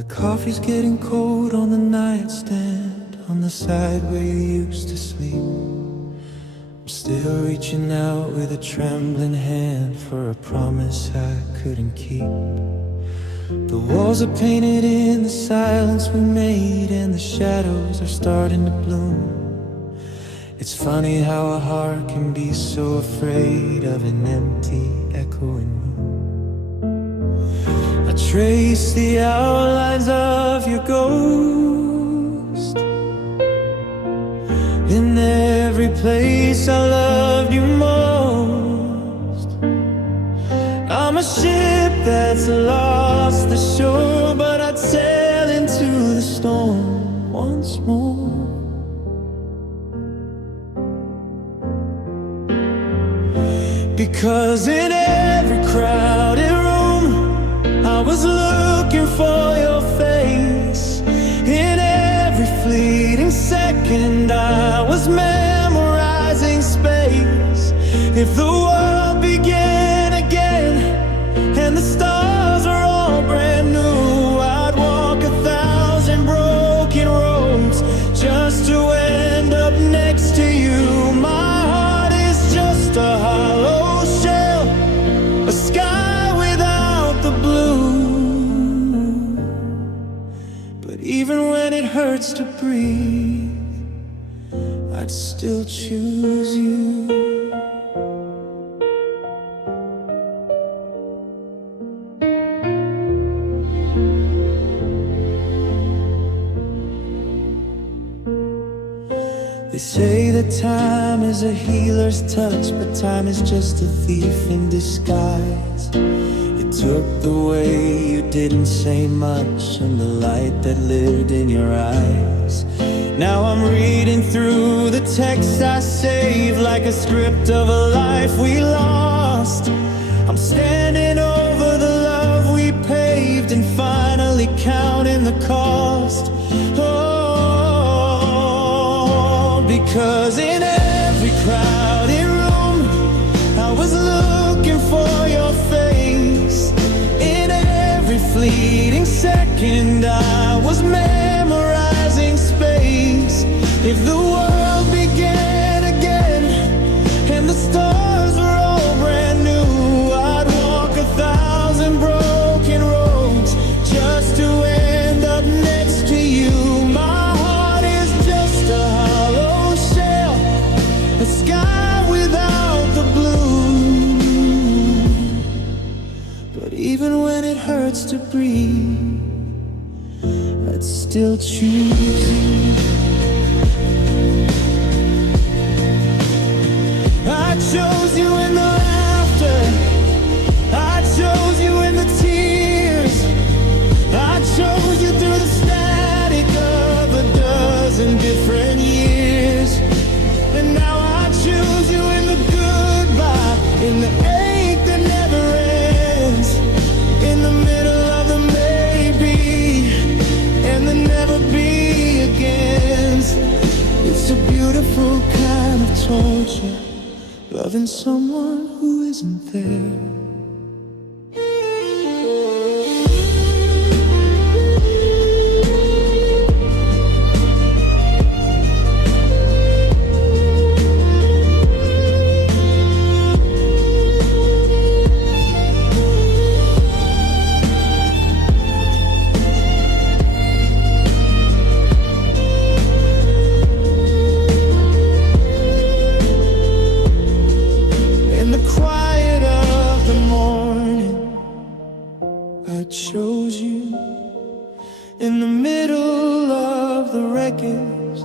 The coffee's getting cold on the nightstand, on the side where you used to sleep. I'm still reaching out with a trembling hand for a promise I couldn't keep. The walls are painted in the silence we made, and the shadows are starting to bloom. It's funny how a heart can be so afraid of an empty, echoing room. I trace the outlines of your ghost in every place I loved you most. I'm a ship that's lost the shore, but I'd sail into the storm once more. Because in every crowded room I was looking for your face. In every fleeting second I was memorizing space. If the world began again and the stars are all brand new, I'd walk 1,000 broken roads just to end up next to you. My heart is just a hollow shell, a sky without the blue. But even when it hurts to breathe, I'd still choose you. They say that time is a healer's touch, but time is just a thief in disguise. It took the way you didn't say much and the light that lived in your eyes. Now I'm reading through the text I saved like a script of a life we lost. I'm standing over the love we paved and finally counting the cost. Because in every crowded room I was looking for your face. In every fleeting second I was memorizing space. If the world began again and the stars were all brand new, I'd walk 1,000 broken roads just to end up next to you. My heart is just a hollow shell, a sky without the blue. But even when it hurts to breathe, I'd still choose you. I chose you in the laughter, I chose you in the tears, I chose you through the static of a dozen different years. And now I choose you in the goodbye, in the ache that never ends, in the middle of the maybe and the never be agains. It's a beautiful kind of torture, loving someone who isn't there. I chose you in the middle of the wreckage.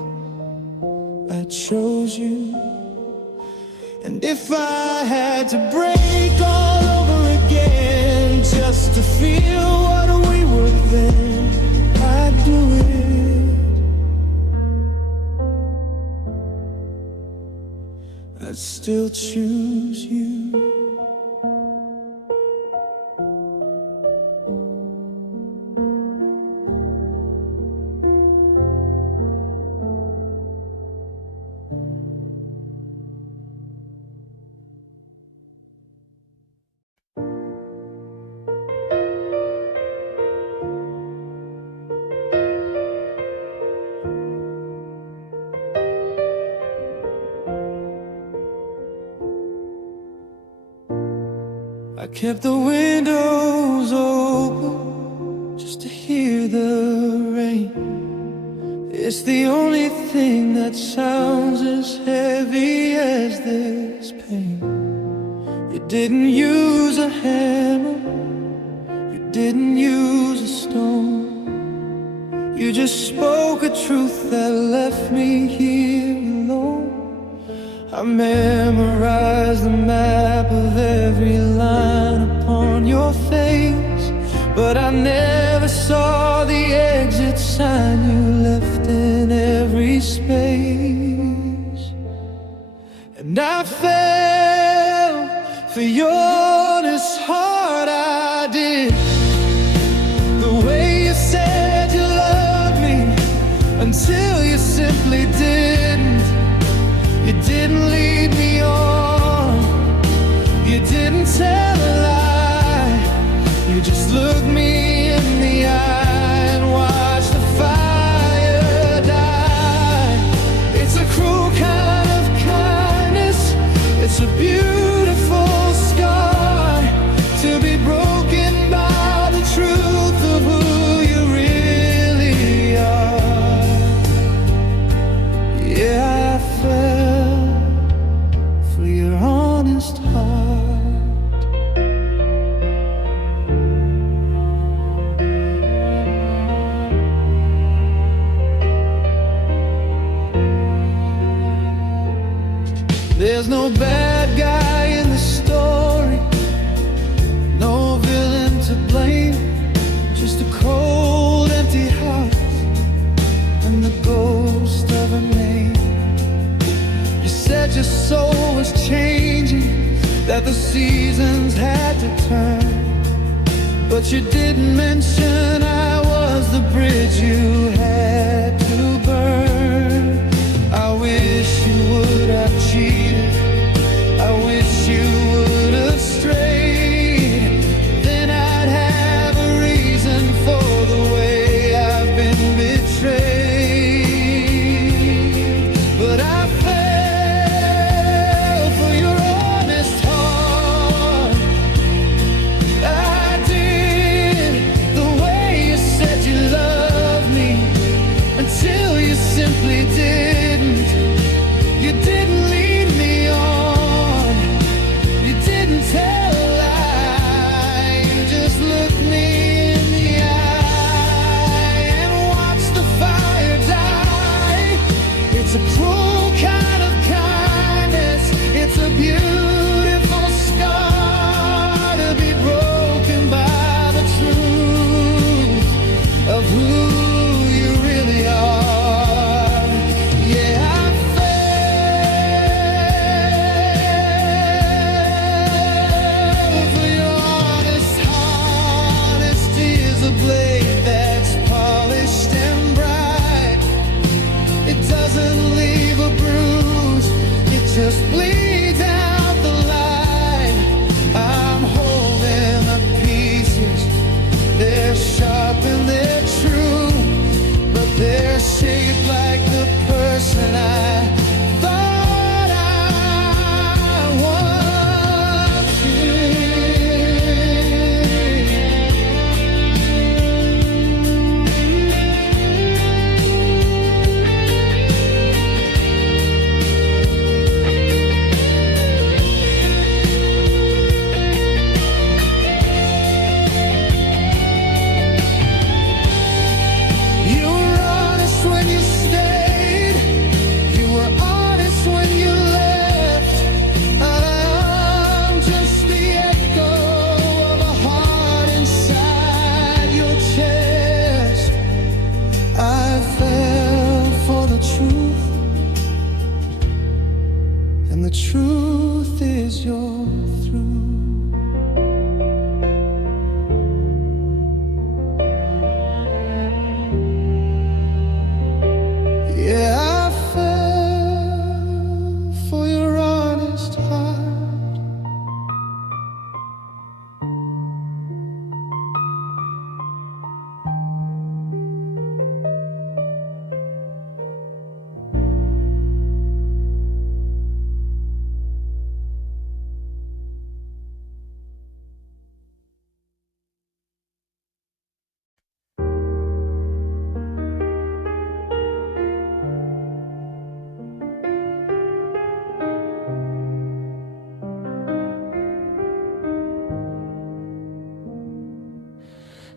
I chose you. And if I had to break all over again just to feel what we were then, I'd do it. I'd still choose you. Kept the windows open just to hear the rain. It's the only thing that sounds as heavy as this pain. You didn't use a hammer, you didn't use a stone. You just spoke a truth that left me here alone. I memorized the map of every line upon your face, but I never saw the exit sign you left in every space. And I fell for your honest heart, I did. The way you said you loved me until you simply didn't. You didn't lead me on, you didn't tell a lie. You just looked me in the eye and watched the fire die. It's a cruel kind of kindness, it's a beautiful scar to be broken by the truth of who you really are. Yeah, I fell for your honest heart. There's no bad guy in the story, no villain to blame, just a cold, empty house and the ghost of a name. You said your soul was changing, that the seasons had to turn, but you didn't mention I was the bridge you had to burn. I wish you would have cheated, I wish you would have strayed. Then I'd have a reason for the way I've been betrayed. But I fell for your honest heart, I did. The way you said you loved me until you simply didn't. You didn't lead me on, you didn't tell a lie. You just looked me in the eye and watched the fire die. It's a cruel kind of kindness, it's a beautiful scar to be broken by the truth of who you really are. Yeah, I fell for your honest heart. Honesty is a blade that's polished and bright. It doesn't leave a bruise, it just bleeds out the light. I'm holding the pieces, they're sharp and they're true, but they're shaped like the person I thought I was. You were honest when you stayed, you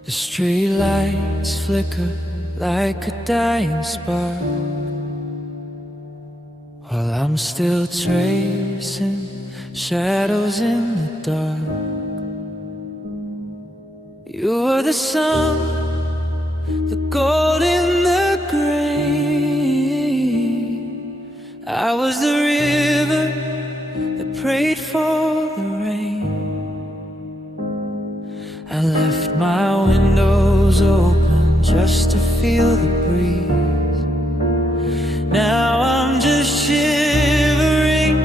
The street lights flicker like a dying spark, while I'm still tracing shadows in the dark. You were the sun, the gold in the grain. I was the river that prayed for the rain. I left my windows open just to feel the breeze. Now I'm just shivering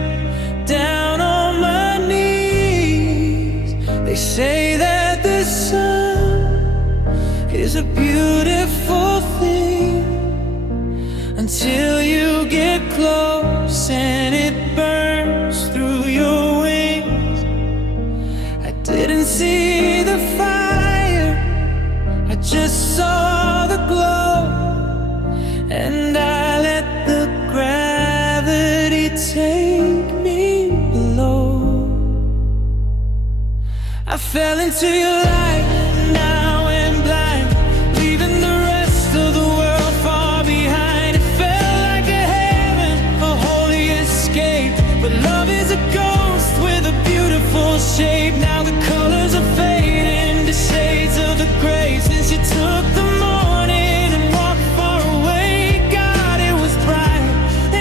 down on my knees. They say that the sun is a beautiful thing until you get close and it burns through your wings. I didn't see the fire, I just saw the glow, and I let the gravity take me below. I fell into your light, now I'm blind, leaving the rest of the world far behind. It felt like a heaven, a holy escape, but love is a ghost with a beautiful shape. Now the colors are fading to shades of the gray. Since you took the morning and walked far away, God, it was bright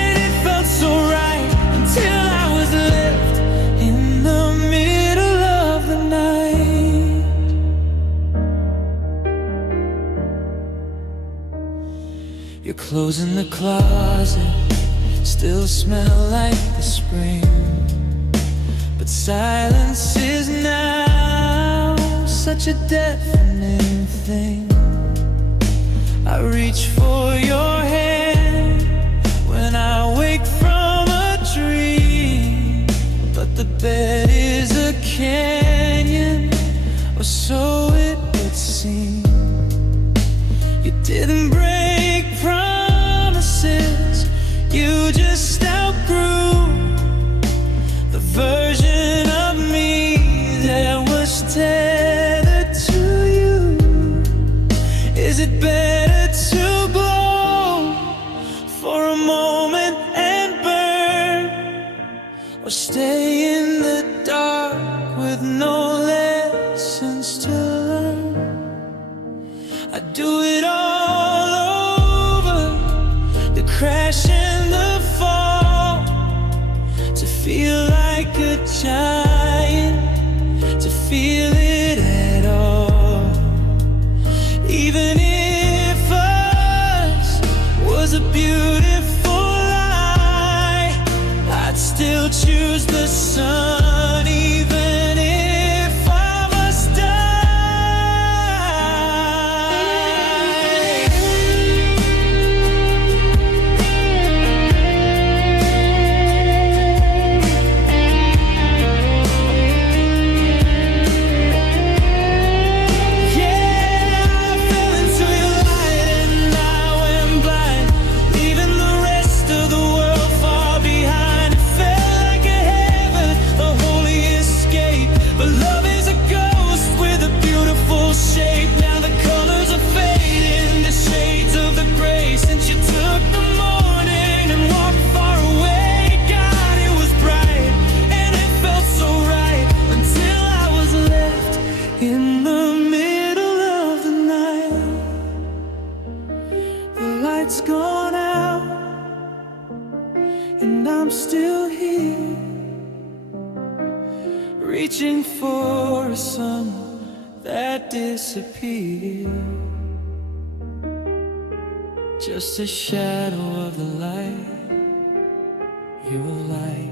and it felt so right, until I was left in the middle of the night. Your clothes in the closet still smell like the spring, but silence is now such a deafening thing. I reach for your hand when I wake from a dream, but the bed is a canyon, or so it would seem. You didn't break promises, you just outgrew the version of me that was tethered to you. Is it better to glow for a moment and burn, or stay in the dark with no lessons to learn? I do it all over, the crash and the fall, to feel like a giant, to feel it at all. Even if us was a beautiful lie, I'd still choose the sun, even if I must die. Shape. Now the colors are fading to shades of the gray. Since you took the morning and walked far away, God, it was bright and it felt so right, until I was left in the middle of the night. The light's gone out and I'm still here, reaching for a sun that disappeared. Just a shadow of the light, your light.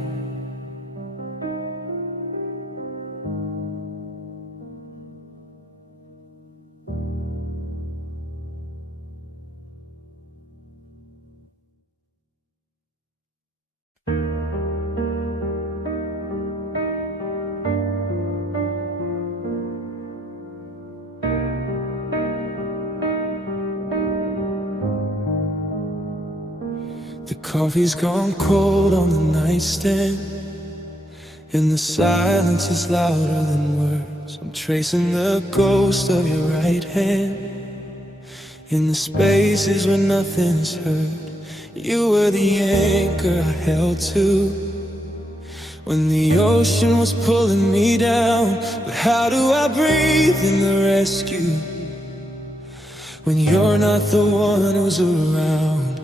The coffee's gone cold on the nightstand, and the silence is louder than words. I'm tracing the ghost of your right hand in the spaces where nothing's heard. You were the anchor I held to when the ocean was pulling me down. But how do I breathe in the rescue when you're not the one who's around?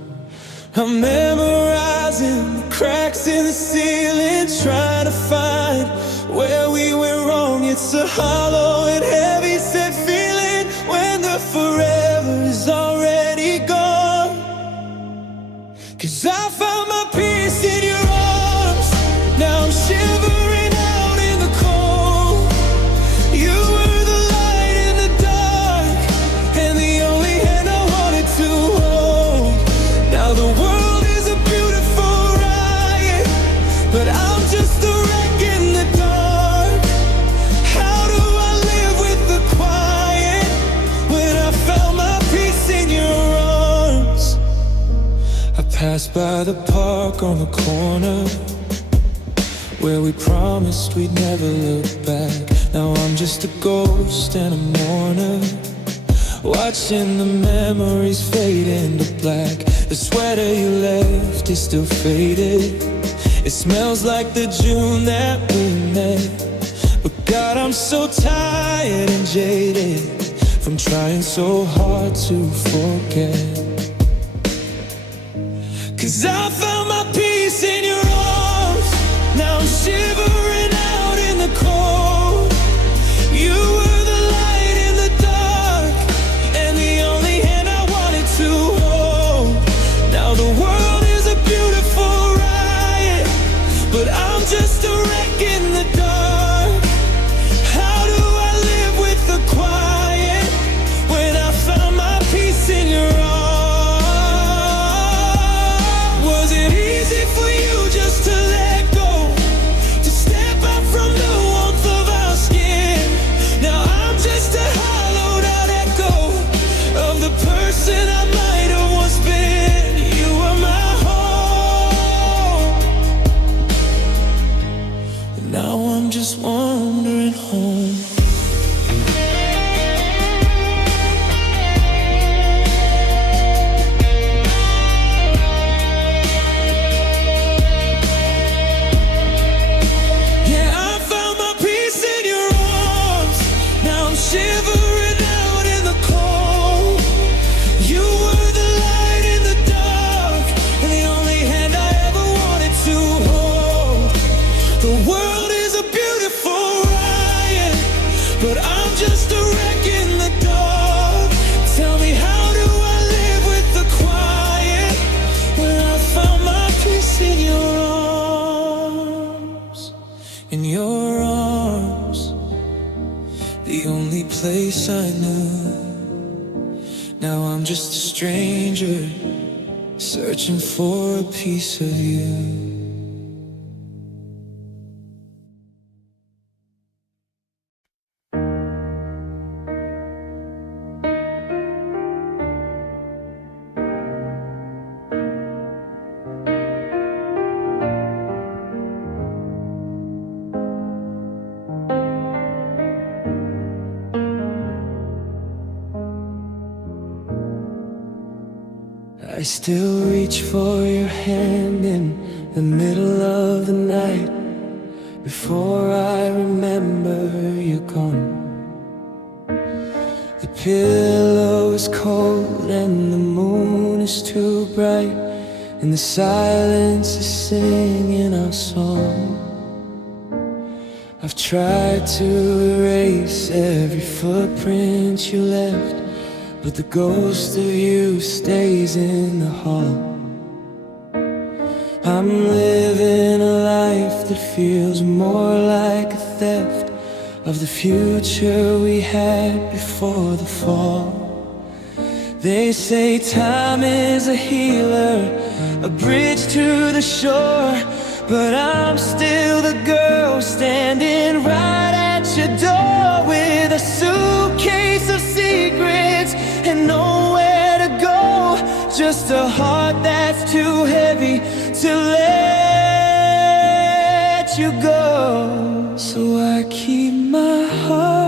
I'm memorizing the cracks in the ceiling, trying to find where we went wrong. It's a hollow and heavy set feeling when the forever is already gone. 'Cause I found my peace in your arms. Now I'm shivering out in the cold. You were the light in the dark and the only hand I wanted to hold. Now the world is a beautiful riot, but I'm just a wreck in the dark. How do I live with the quiet when I found my peace in your arms? I passed by the park on the corner where we promised we'd never look back. Now I'm just a ghost and a mourner, watching the memories fade into black. The sweater you left is still faded. It smells like the June that we met. But God, I'm so tired and jaded from trying so hard to forget. 'Cause I found my peace in your arms. Now I'm shivering out in the cold. You were the light in the dark and the only hand I wanted to hold. Now the world is a beautiful riot, but I'm just a wreck in the dark. How do I live with the quiet when I found my peace in your arms? Was it easy for you just to let go, to step out from the warmth of our skin? Now I'm just a hollowed out echo of the person I might have once been. You were my home, and now I'm just wandering home. Shivering out in the cold. You were the light in the dark and the only hand I ever wanted to hold. The world is a beautiful riot, but I'm just a wreck in the dark. Tell me, how do I live with the quiet when I found my peace in your arms? In your arms, the only place I knew. Now I'm just a stranger searching for a piece of you. I still reach for your hand in the middle of the night. Before I remember you're gone, the pillow is cold and the moon is too bright, and the silence is singing our song. I've tried to erase every footprint you left, but the ghost of you stays in the hall. I'm living a life that feels more like a theft of the future we had before the fall. They say time is a healer, a bridge to the shore, but I'm still the girl standing right at your door with a suitcase of secrets and nowhere to go. Just a heart that's too heavy to let you go. So I keep my heart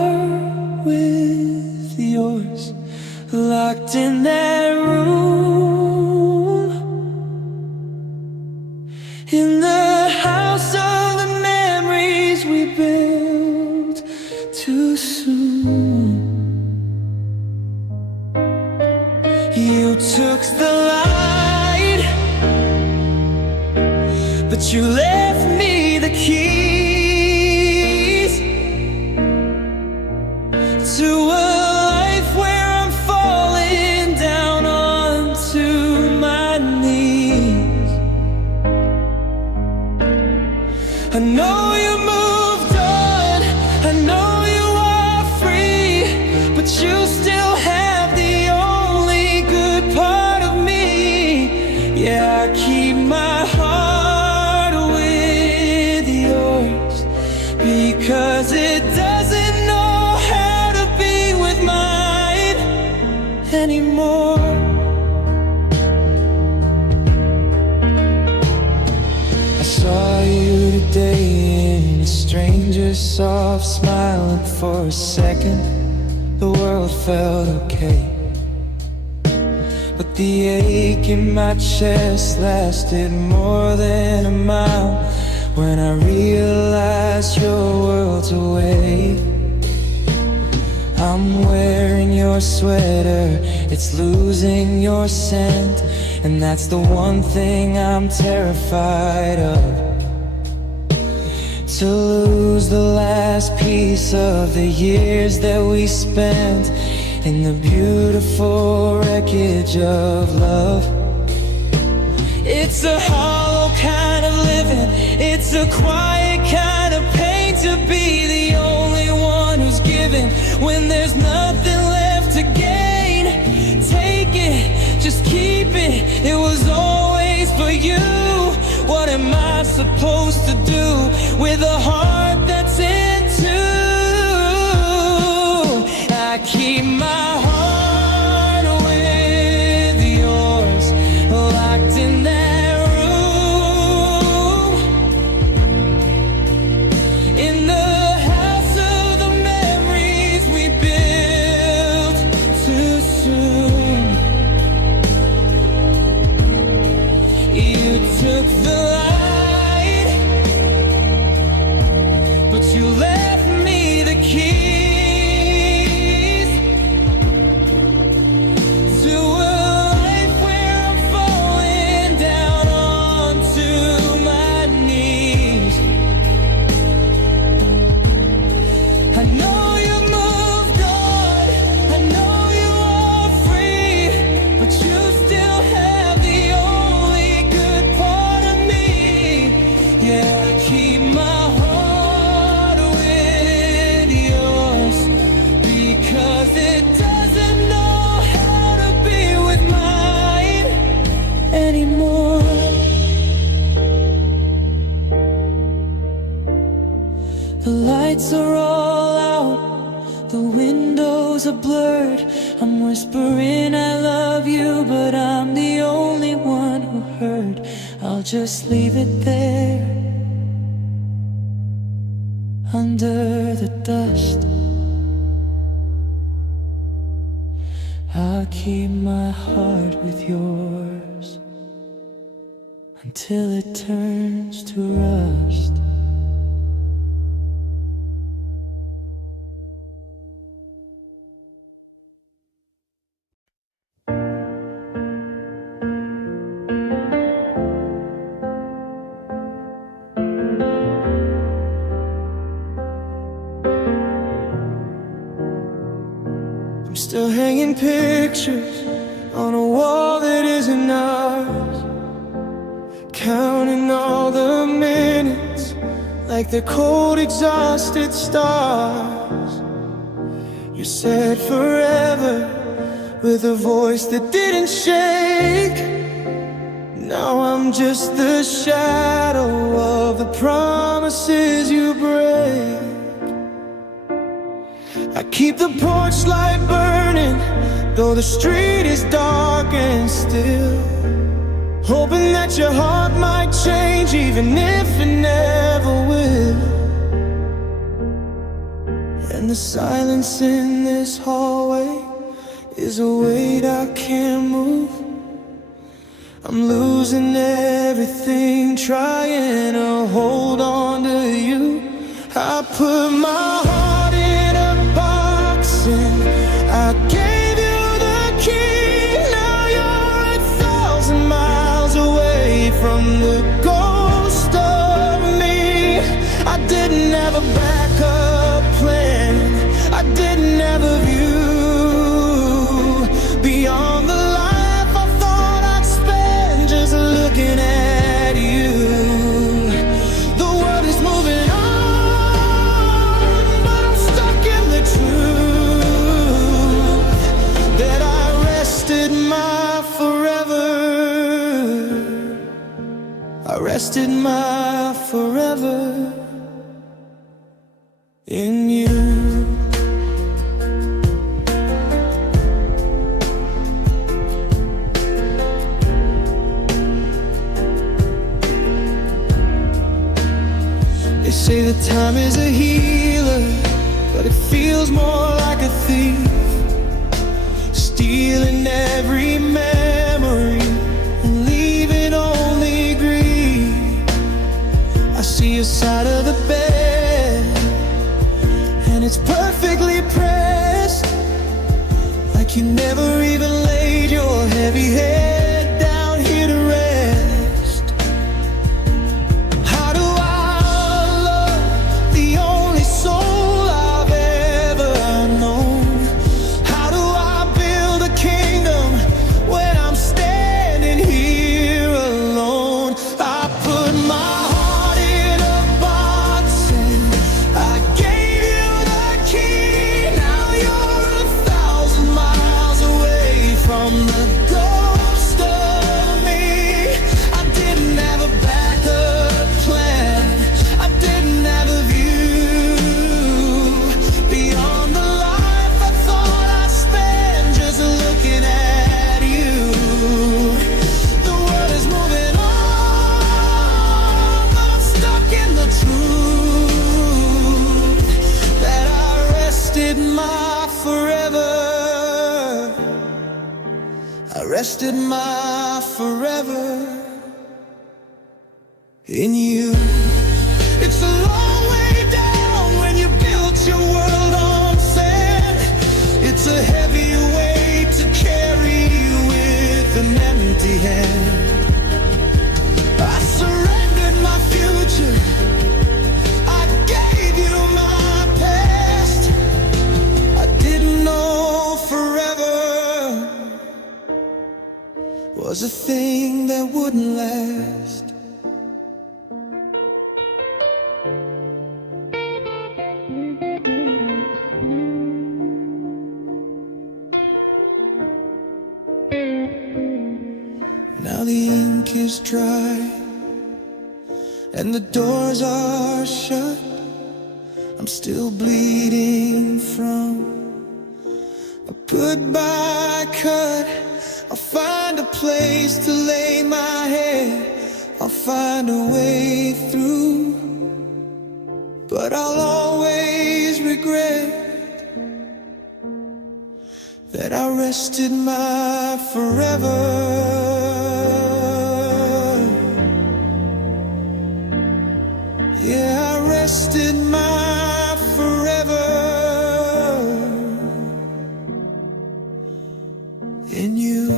locked in that room, in the house of the memories we built too soon. You took the light, but you left me the keys to a life where I'm falling down onto my knees. I know you moved on, I know you are free, but you still have the only good part of me. Yeah, I keep my heart with yours, because it doesn't know how to be with mine anymore. I saw you today in a stranger's soft smile, and for a second the world felt okay. But the ache in my chest lasted more than a mile when I realized your world's away. I'm wearing your sweater, it's losing your scent, and that's the one thing I'm terrified of. To lose the last piece of the years that we spent in the beautiful wreckage of love. It's a hollow kind of living, it's a quiet kind of pain to be the only one who's giving when there's nothing left to gain. Take it, just keep it, it was always for you. What am I supposed to do with a heart that's in two? I keep my heart with yours, locked in that room, in the house of the memories we built too soon. You took the light, but you left me the keys to a life where I'm falling down onto my knees. I know you moved on, I know you are free, but you still have the only good part of me. Yeah, I keep my heart with yours, because it doesn't know how to be with mine anymore. The lights are all out, the windows are blurred. I'm whispering I love you, but I'm the only one who heard. I'll just leave it there under the dust. I'll keep my heart with yours until it turns to rust. I'm still hanging pictures on a wall that isn't ours, counting all the minutes like they're cold, exhausted stars. You said forever with a voice that didn't shake. Now I'm just the shadow of the promises you break. I keep the porch light burning, though the street is dark and still, hoping that your heart might change, even if it never will. And the silence in this hallway is a weight I can't move. I'm losing everything trying to hold on to you. I put my heart in a box and I gave you the key. Now you're 1,000 miles away from the ghost of me. I didn't have a backup plan, I didn't have a view beyond the life I thought I'd spend just looking at you. The world is moving on, but I'm stuck in the truth that I rested my forever. I rested my forever in you. They say that time is a healer, but it feels more like a thief, stealing every memory and leaving only grief. I see your side of the bed and it's perfectly pressed, like you never even laid your heavy head down here to rest. How do I love the only soul I've ever known? How do I build a kingdom when I'm standing here alone? I put my heart in a box and I gave you the key. Now you're 1,000 miles away from the ghost of me. I didn't have a backup plan, I didn't have a view beyond the life I thought I'd spend just looking at you. The world is moving on, but I'm stuck in the truth that I rested my forever. I rested my forever in you. It's a long way down when you built your world on sand. It's a heavy weight to carry with an empty hand. I surrendered my future, I gave you my past. I didn't know forever was a thing that wouldn't last. Now the ink is dry and the doors are shut. I'm still bleeding from a goodbye cut. I'll find a place to lay my head, I'll find a way through, but I'll always regret that I rested my forever. Yeah, I rested my forever in you.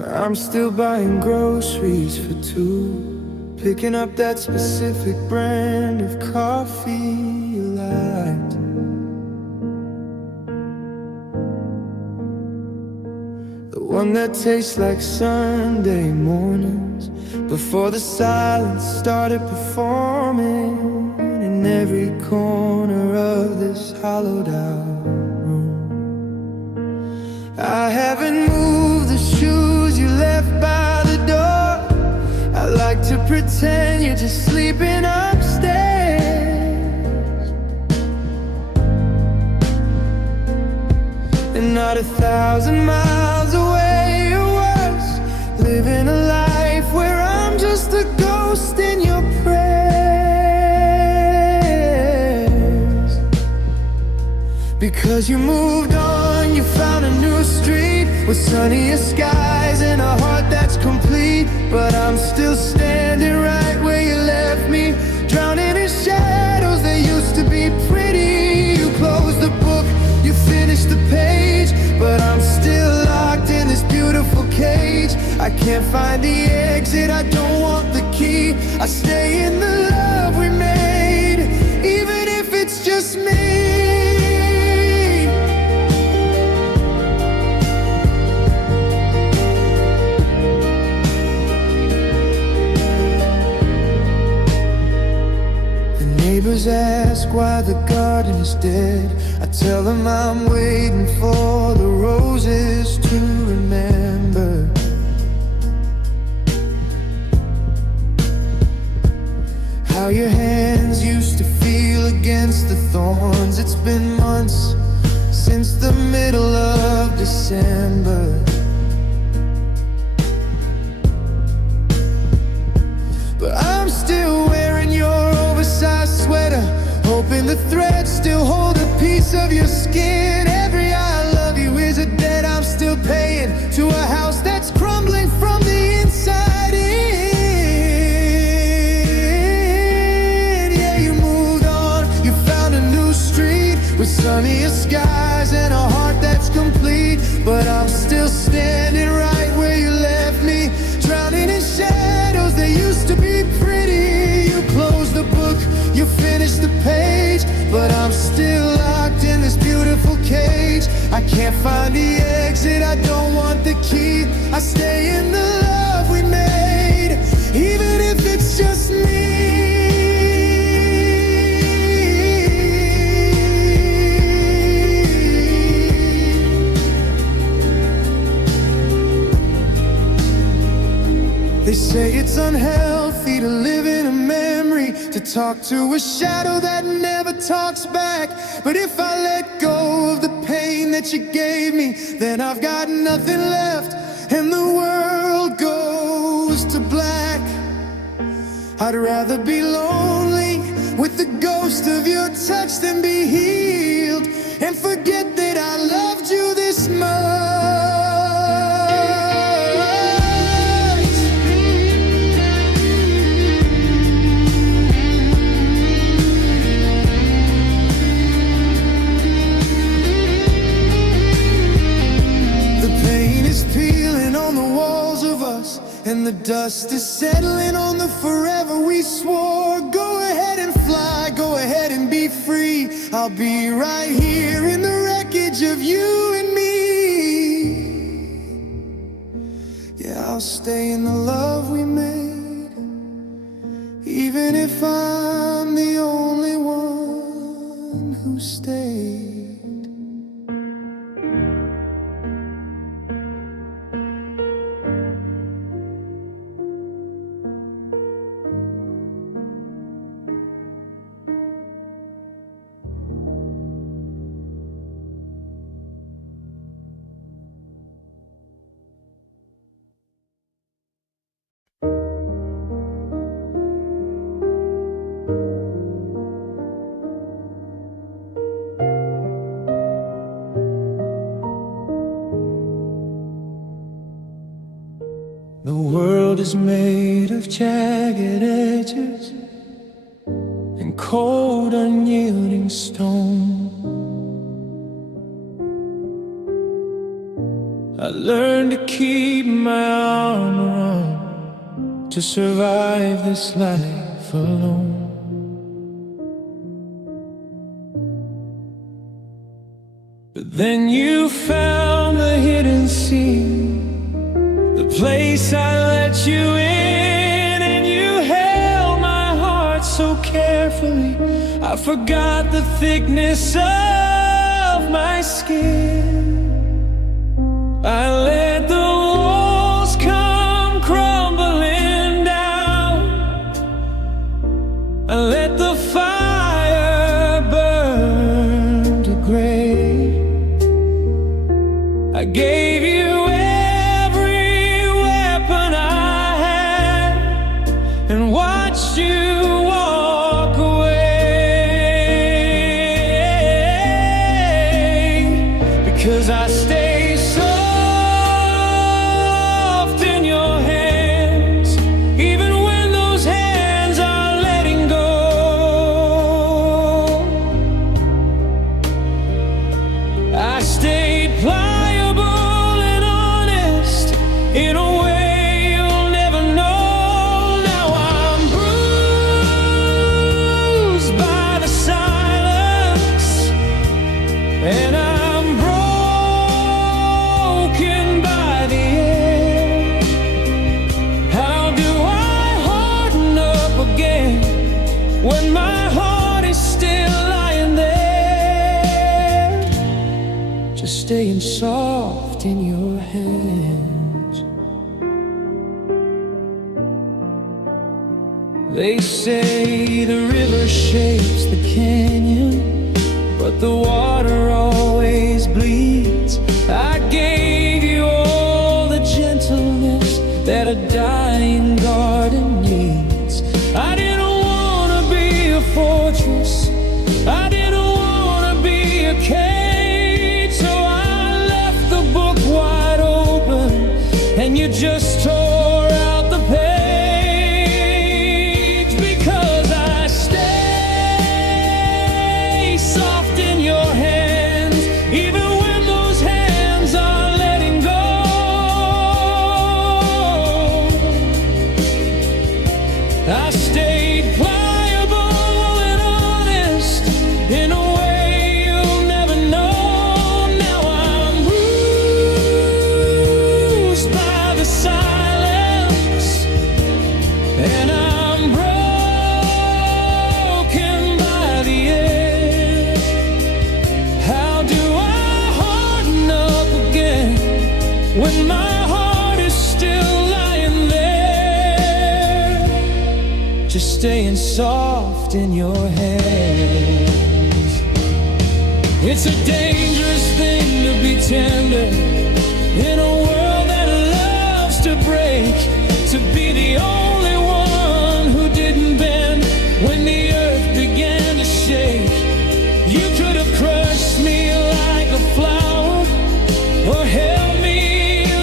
I'm still buying groceries for two, picking up that specific brand of coffee you liked. The one that tastes like Sunday mornings before the silence started performing. every corner of this hollowed out room. I haven't moved the shoes you left by the door. I like to pretend you're just sleeping upstairs, and not 1,000 miles away or worse, living a life where I'm just a ghost in your prayers. Because you moved on, you found a new street with sunnier skies and a heart that's complete. But I'm still standing right where you left me, drowning in shadows that used to be pretty. You closed the book, you finished the page, but I'm still locked in this beautiful cage. I can't find the exit, I don't want the key. I stay in the love we made, even if it's just me. Neighbors ask why the garden is dead. I tell them I'm waiting for the roses to remember. How your hands used to feel against the thorns. It's been months since the middle of December. But I'm still wearing your oversized sweater, hoping the threads still hold a piece of your skin. Every I love you is a debt I'm still paying to a house that's crumbling from the inside in. Yeah, you moved on, you found a new street with sunnier skies and a heart that's complete. But I'm still standing right where you left me, drowning in shadows that used to be pretty. You closed the book, you finished the page, but I'm still locked in this beautiful cage. I can't find the exit, I don't want the key. I stay in the love we made, even if it's just me. They say it's unhealthy to live in a memory, to talk to a shadow that never talks back. But if I let go of the pain that you gave me, then I've got nothing left and the world goes to black. I'd rather be lonely with the ghost of your touch than be healed and forget that I loved you this much. And the dust is settling on the forever we swore. Go ahead and fly, go ahead and be free. I'll be right here in the wreckage of you and me. Yeah, I'll stay in the love we made, even if I'm the only one who stayed. The world is made of jagged edges and cold, unyielding stone. I learned to keep my armor on to survive this life alone. But then you found the hidden sea, the place I let you in, and you held my heart so carefully. forgot the thickness of my skin. I let the walls come crumbling down. I let the fire burn to gray. I gave you every weapon I had and watched you walk away. Because I stay soft in your hands, even when those hands are letting go. I stayed pliable and honest in a way you'll never know. Now I'm bruised by the silence, and I'm broken by the air. How do I harden up again when my heart is still lying there? Just staying soft in your hands. They say the river shapes the canyon, but the water always bleeds. I gave you all the gentleness that a dying garden needs. I didn't want to be a fortress, I didn't want to be a cage. So I left the book wide open, and you just tore out the page. Because I stay soft in your hands, even when those hands are letting go. I stayed pliable and honest in a way you'll never know. Now I'm bruised by the silence, and I'm broken by the air. How do I harden up again when my heart is still lying there? Just staying soft in your hands. It's a dangerous thing to be tender in a world that loves to break. To be the only one who didn't bend when the earth began to shake. You could have crushed me like a flower or held me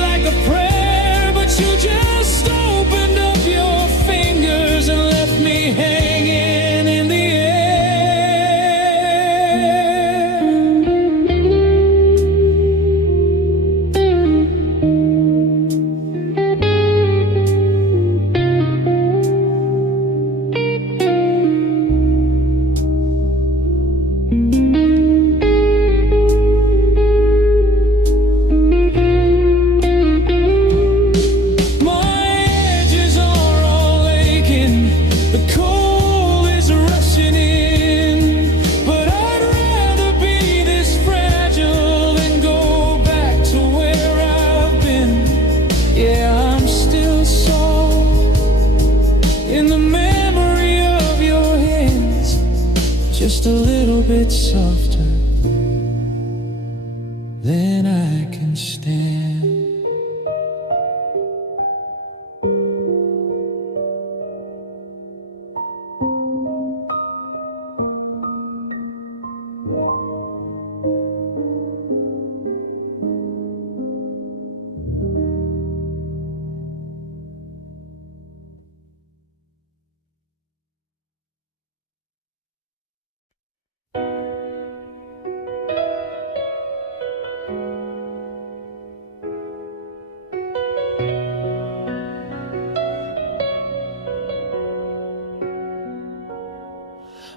like a prayer, but you just opened up your fingers and left me hanging in the air. My edges are all aching, the cold is rushing in, but I'd rather be this fragile than go back to where I've been. Yeah, I'm still soft in the memory of your hands, just a little bit softer than I can stand.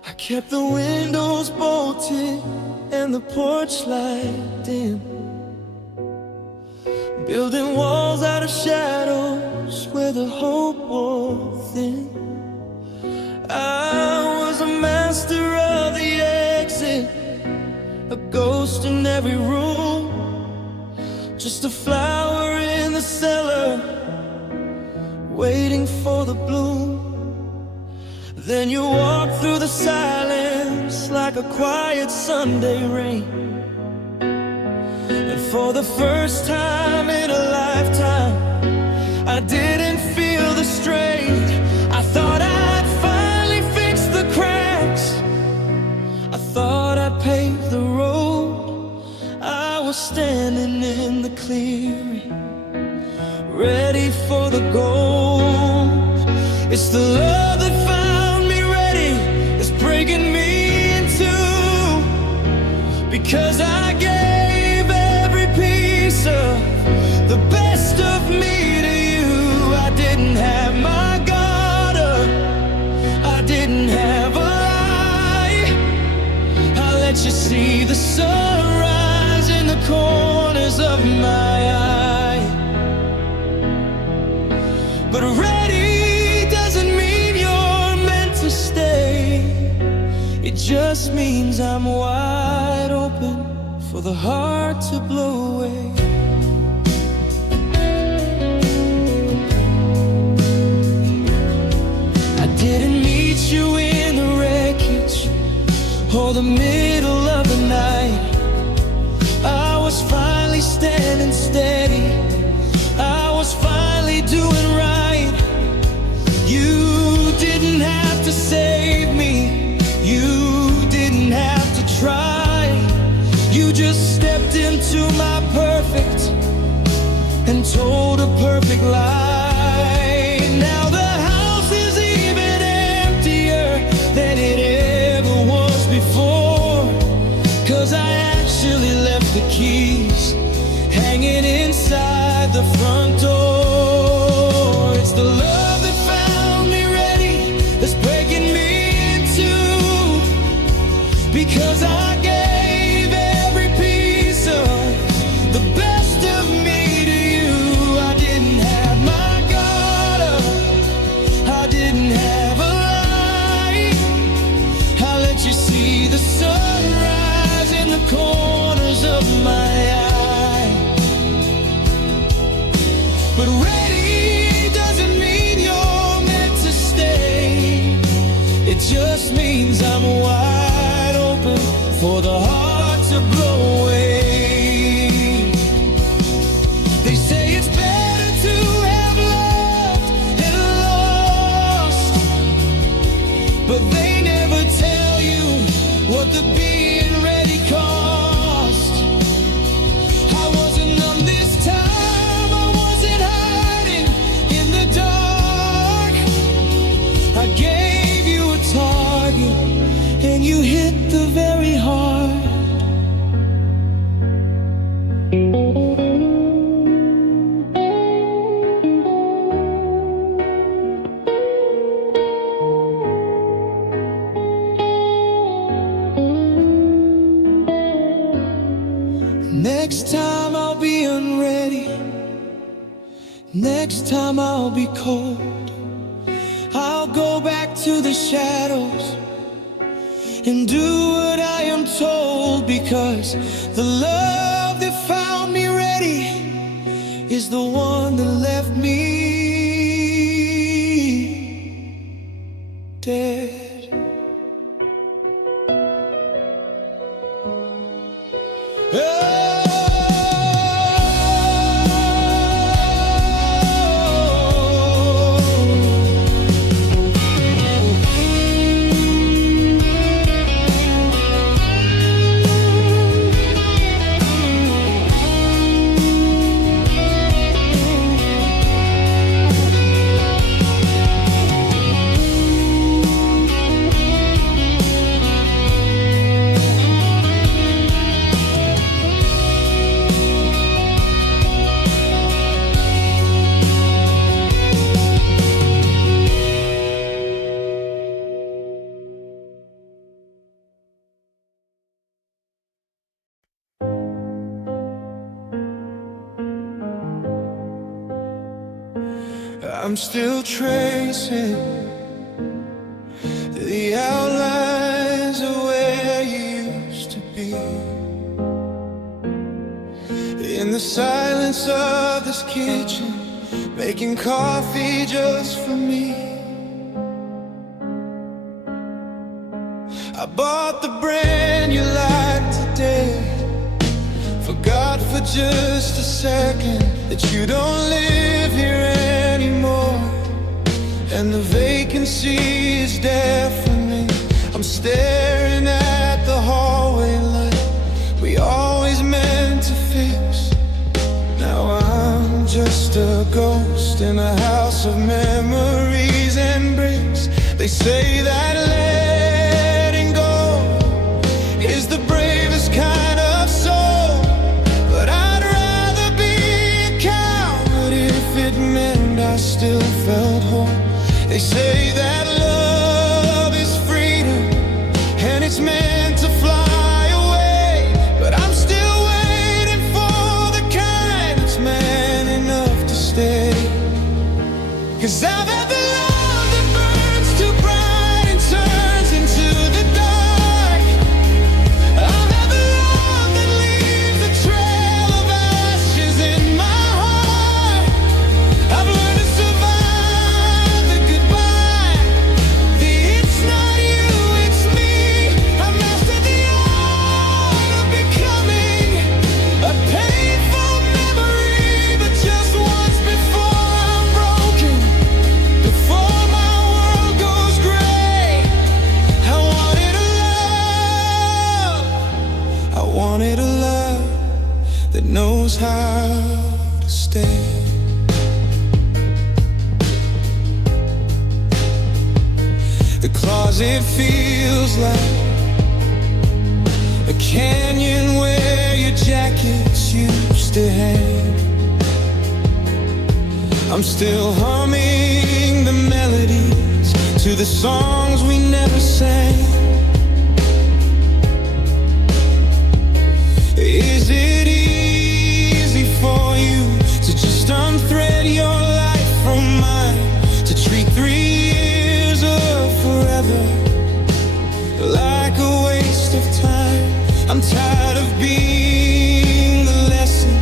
I kept the windows bolted and the porch light dim, building walls out of shadows where the hope wore thin. I was a master of the ghost in every room, just a flower in the cellar, waiting for the bloom. Then you walk through the silence like a quiet Sunday rain, and for the first time in a lifetime, I didn't feel the strain. I thought I'd finally fix the cracks, I thought I'd pave the road. I was standing in the clearing, ready for the gold. It's the love that found me ready, it's breaking me in two, because I gave every piece of the best of me to you. I didn't have my guard up, I didn't have a lie. I let you see the sunrise in the corners of my eye. But ready doesn't mean you're meant to stay, it just means I'm wide open for the heart to blow away. I didn't meet you in the wreckage or the middle of the night. I was finally standing steady, I was finally doing right. You didn't have to save me, you didn't have to try. You just stepped into my perfect and told a perfect lie. Now the house is even emptier than it ever was before, 'cause I actually left the keys hanging inside the front door. It's the love that found me ready, that's breaking me in two, because I gave every piece of the best of me to you. I didn't have my guard up, I didn't have a lie. I let you see the sunrise in the corners of my eye. But ready doesn't mean you're meant to stay, it just means I'm wide open for the heart to blow away. They say it's better to have loved than lost, but they never tell you what the being ready cost. I wasn't numb this time, I wasn't hiding in the dark. I gave you a target and you hit the very heart. Next time I'll be unready, next time I'll be cold. I'll go back to the shadows and do what I am told, because the love that found me ready is the one that left me dead. I'm still tracing the outlines of where you used to be. the silence of this kitchen, making coffee just for me. I bought the brand you like today, forgot for just a second that you don't live here anymore, and the vacancy is deafening. I'm staring at the hallway light we always meant to fix. Now I'm just a ghost in a house of memories and bricks. They say that letting go is the bravest kind of soul, but I'd rather be a coward if it meant I still felt whole. They say that love is freedom and it's meant to fly away, but I'm still waiting for the kind that's man enough to stay. 'Cause I've had the love that burns too bright and turns into the dark. I've had the love that leaves a trail of ashes in my heart. I've learned to survive the goodbye, the it's not you, it's me. I've mastered the art of becoming a painful memory, but just once before I'm broken, before my world goes gray. I wanted a love, I wanted a love that knows how to stay. The closet feels like a canyon where your jackets used to hang. I'm still humming the melodies to the songs we never sang. Is it easy for you to just unthread your life from mine, to treat 3 years of forever like a waste of time? I'm tired of being the lesson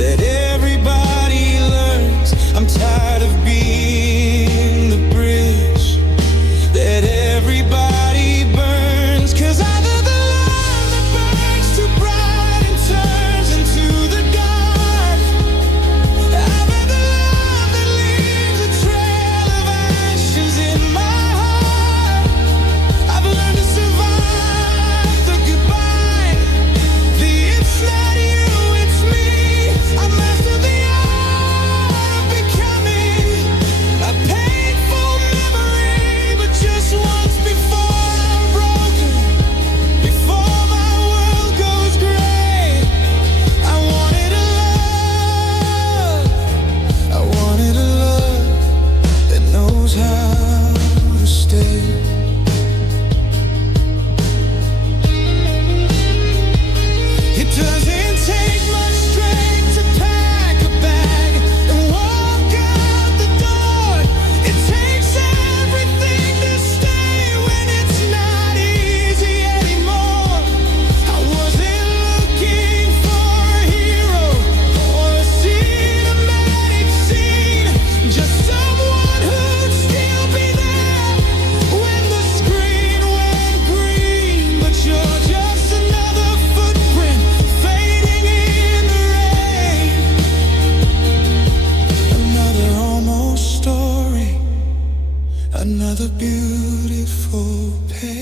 that everybody learns. I'm tired of being the bridge that everybody burns. 'Cause I've had the love that burns too bright and turns into the dark. I've had the love that leaves a trail of ashes in my heart. I've learned to survive the goodbye, the it's not you, it's me. I've mastered the art of becoming a painful memory, but just once before I'm broken, before my world goes gray. I wanted a love, I wanted a love that knows how to stay. It doesn't take much strength to pack a bag and walk out the door. It takes everything to stay when it's not easy anymore. I wasn't looking for a hero or a cinematic scene, just someone who'd still be there when the screen went green. But you're just another footprint fading in the rain, another almost story, another beautiful pain.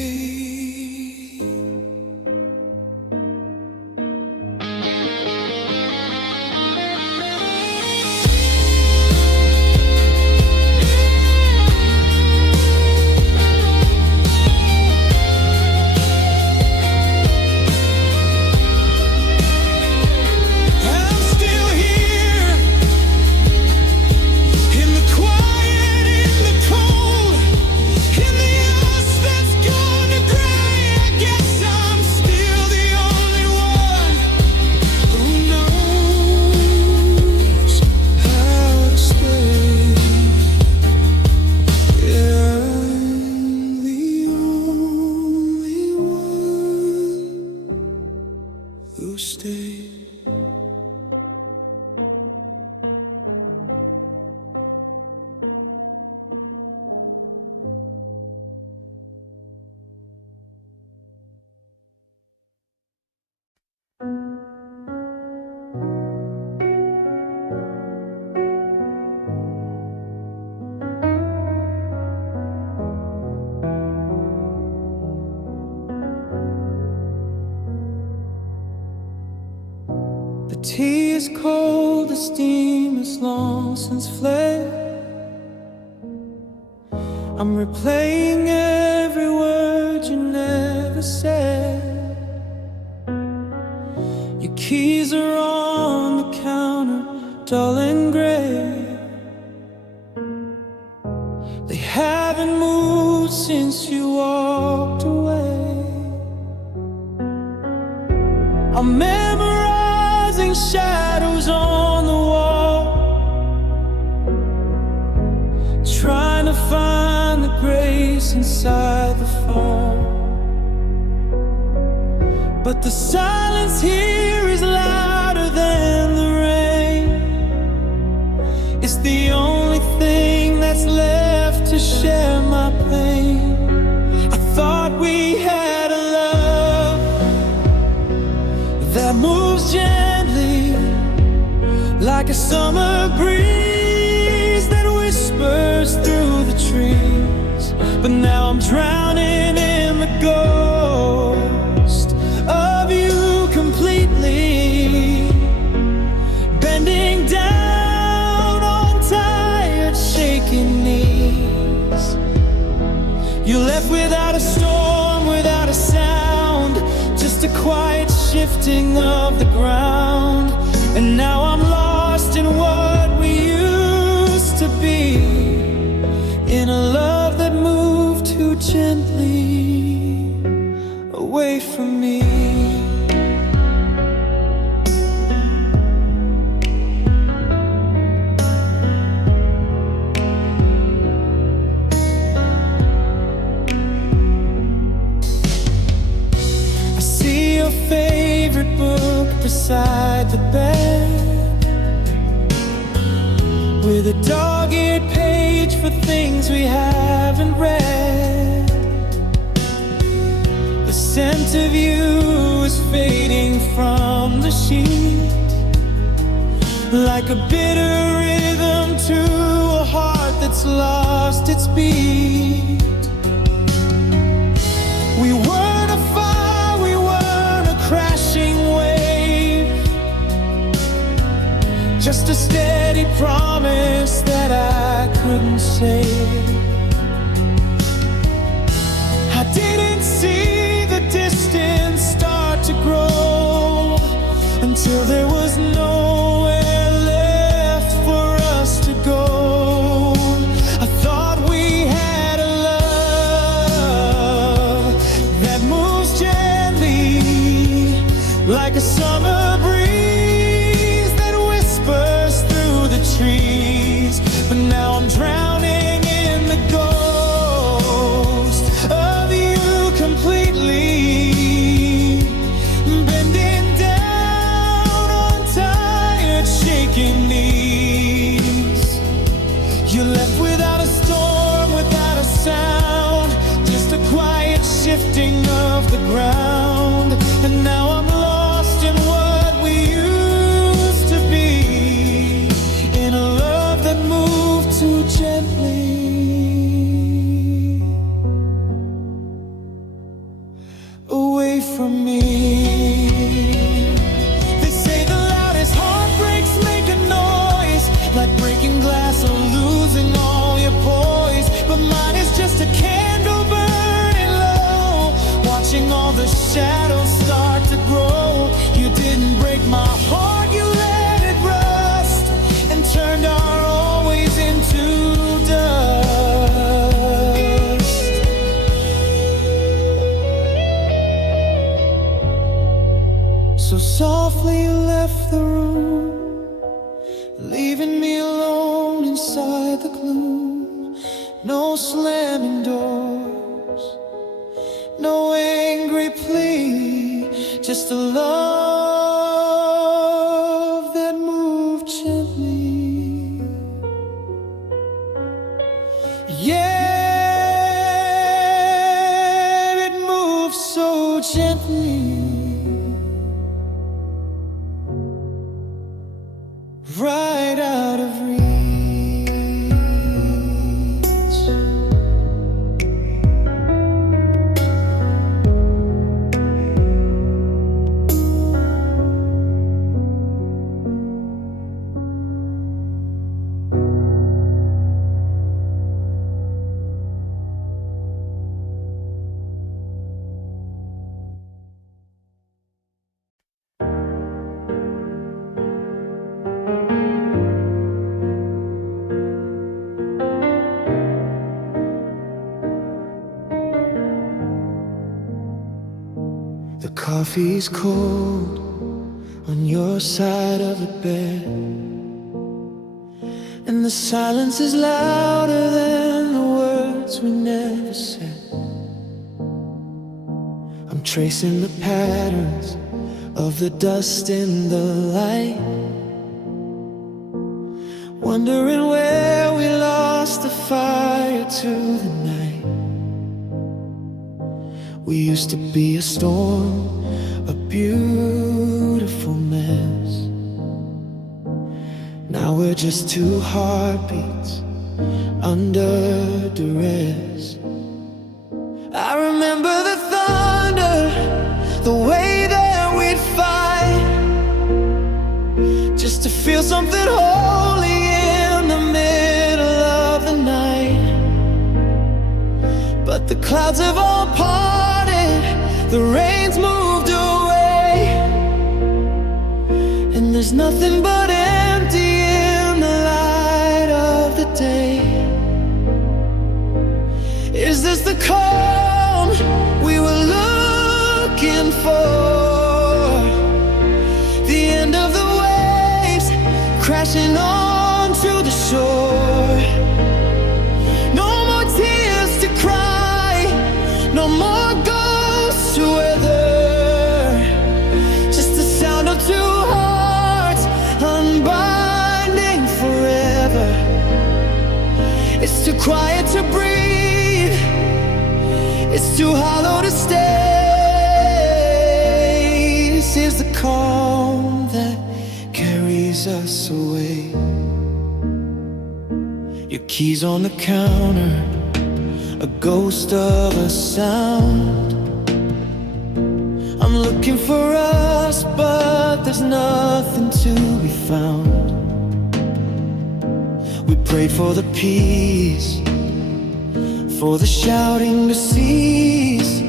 I'm still here in the quiet, in the cold, in the house that's gone to gray. I guess I'm still the only one who knows how to stay. Yeah, I'm the only one who stays. Tea is cold, the steam is long since fled. I'm replaying every word you never said. Your keys are on the counter, dull and gray. They haven't moved since you walked away. I'm memorizing shadows on the wall, trying to find the grace inside the fall. But the silence here is louder than the rain. It's the only thing that's left to share my pain. I thought we had a love that moves gently, like a summer breeze that whispers through the trees. But now I'm drowning in the ghost of you completely, bending down on tired, shaking knees. You left without a storm, without a sound, just a quiet shifting of the ground. And now I'm lost in what we used to be, in a love that moved too gently away from me. I see your favorite book beside the bed, with a dog-eared page for things we haven't read. The scent of you is fading from the sheet, like a bitter rhythm to a heart that's lost its beat. We weren't a fire, we weren't a crashing wave, just a steady promise that I couldn't save. I didn't see the distance start to grow until there was nowhere left for us to go. I thought we had a love that moves gently, like a summer breeze that whispers through the trees. But now I'm drowning in the ghost of you completely, bending down on tired, shaking knees. You left without a storm, without a sound, just a quiet shifting of the ground. And now I'm lost in what we used to be, in a love that moved too gently away from me. They say the loudest heartbreaks make a noise, like breaking glass or losing all your poise. But mine is just a candle burning low, watching all the shadows start to grow. You didn't break my heart, you let it rust, and turned our always into dust. So softly you left the room, leaving me alone inside the gloom. No slamming doors, no angry plea, just a love that moved gently. Yeah, it moved so gently, right out of reach. coffee's cold on your side of the bed, and the silence is louder than the words we never said. I'm tracing the patterns of the dust in the light, wondering where we lost the fire to the night. We used to be a storm, a beautiful mess. Now we're just two heartbeats under duress. I remember the thunder, the way that we'd fight, just to feel something holy in the middle of the night. But the clouds have all parted, the rain's moved away, and there's nothing but empty in the light of the day. Is this the calm we were looking for? The end of the waves crashing onto the shore. No more tears to cry, no more ghosts to weather, just the sound of two hearts unbinding forever. It's too quiet to breathe, it's too hollow to stay. This is the calm that carries us away. Your keys on the counter, a ghost of a sound. I'm looking for us, but there's nothing to be found. We prayed for the peace, for the shouting to cease,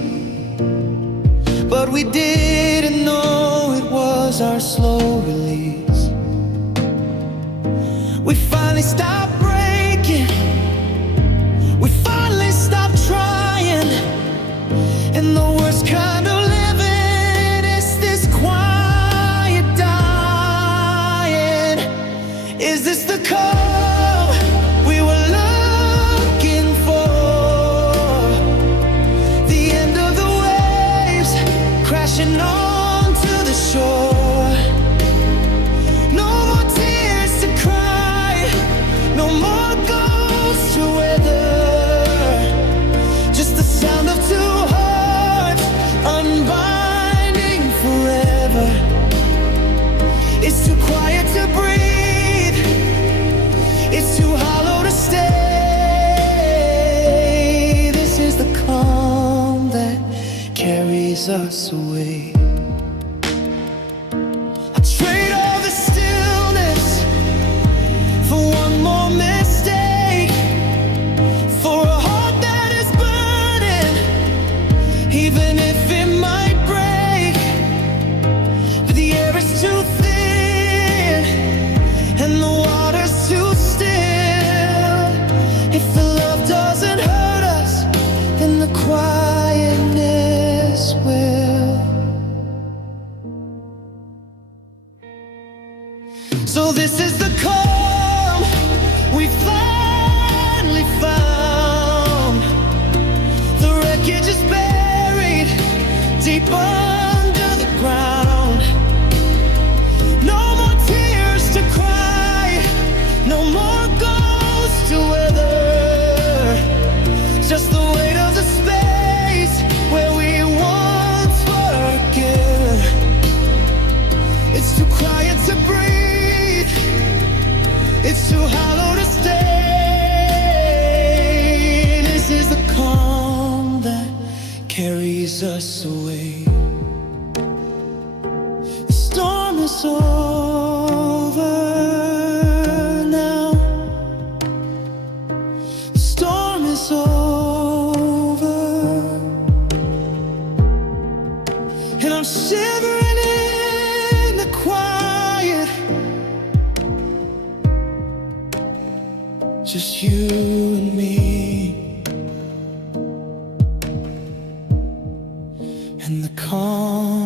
but we didn't know it was our slow release. We finally stopped breaking, we finally stopped trying, and the worst kind of living is this quiet dying. Is this the call we were looking for? The end of the waves crashing onto the shore. No more tears to cry, no more ghosts to weather, just the sound of two hearts unbinding forever. It's too quiet to breathe, it's too hollow to stay. This is the calm that carries us away. I trade all the stillness for one more mistake, for a heart that is burning, even if it might break. But the air is too thin and the water's too still. If the love doesn't hurt us, then the quietness will. So this is the calm we finally found. The wreckage is buried deep under the ground. No more tears to cry, no more ghosts to weather, just the weight of the space where we once were again. It's too quiet to breathe, it's too hollow to stay. This is the calm that carries us away. The storm is over now, the storm is over, and I'm shivering in the quiet. Just you and me, and the calm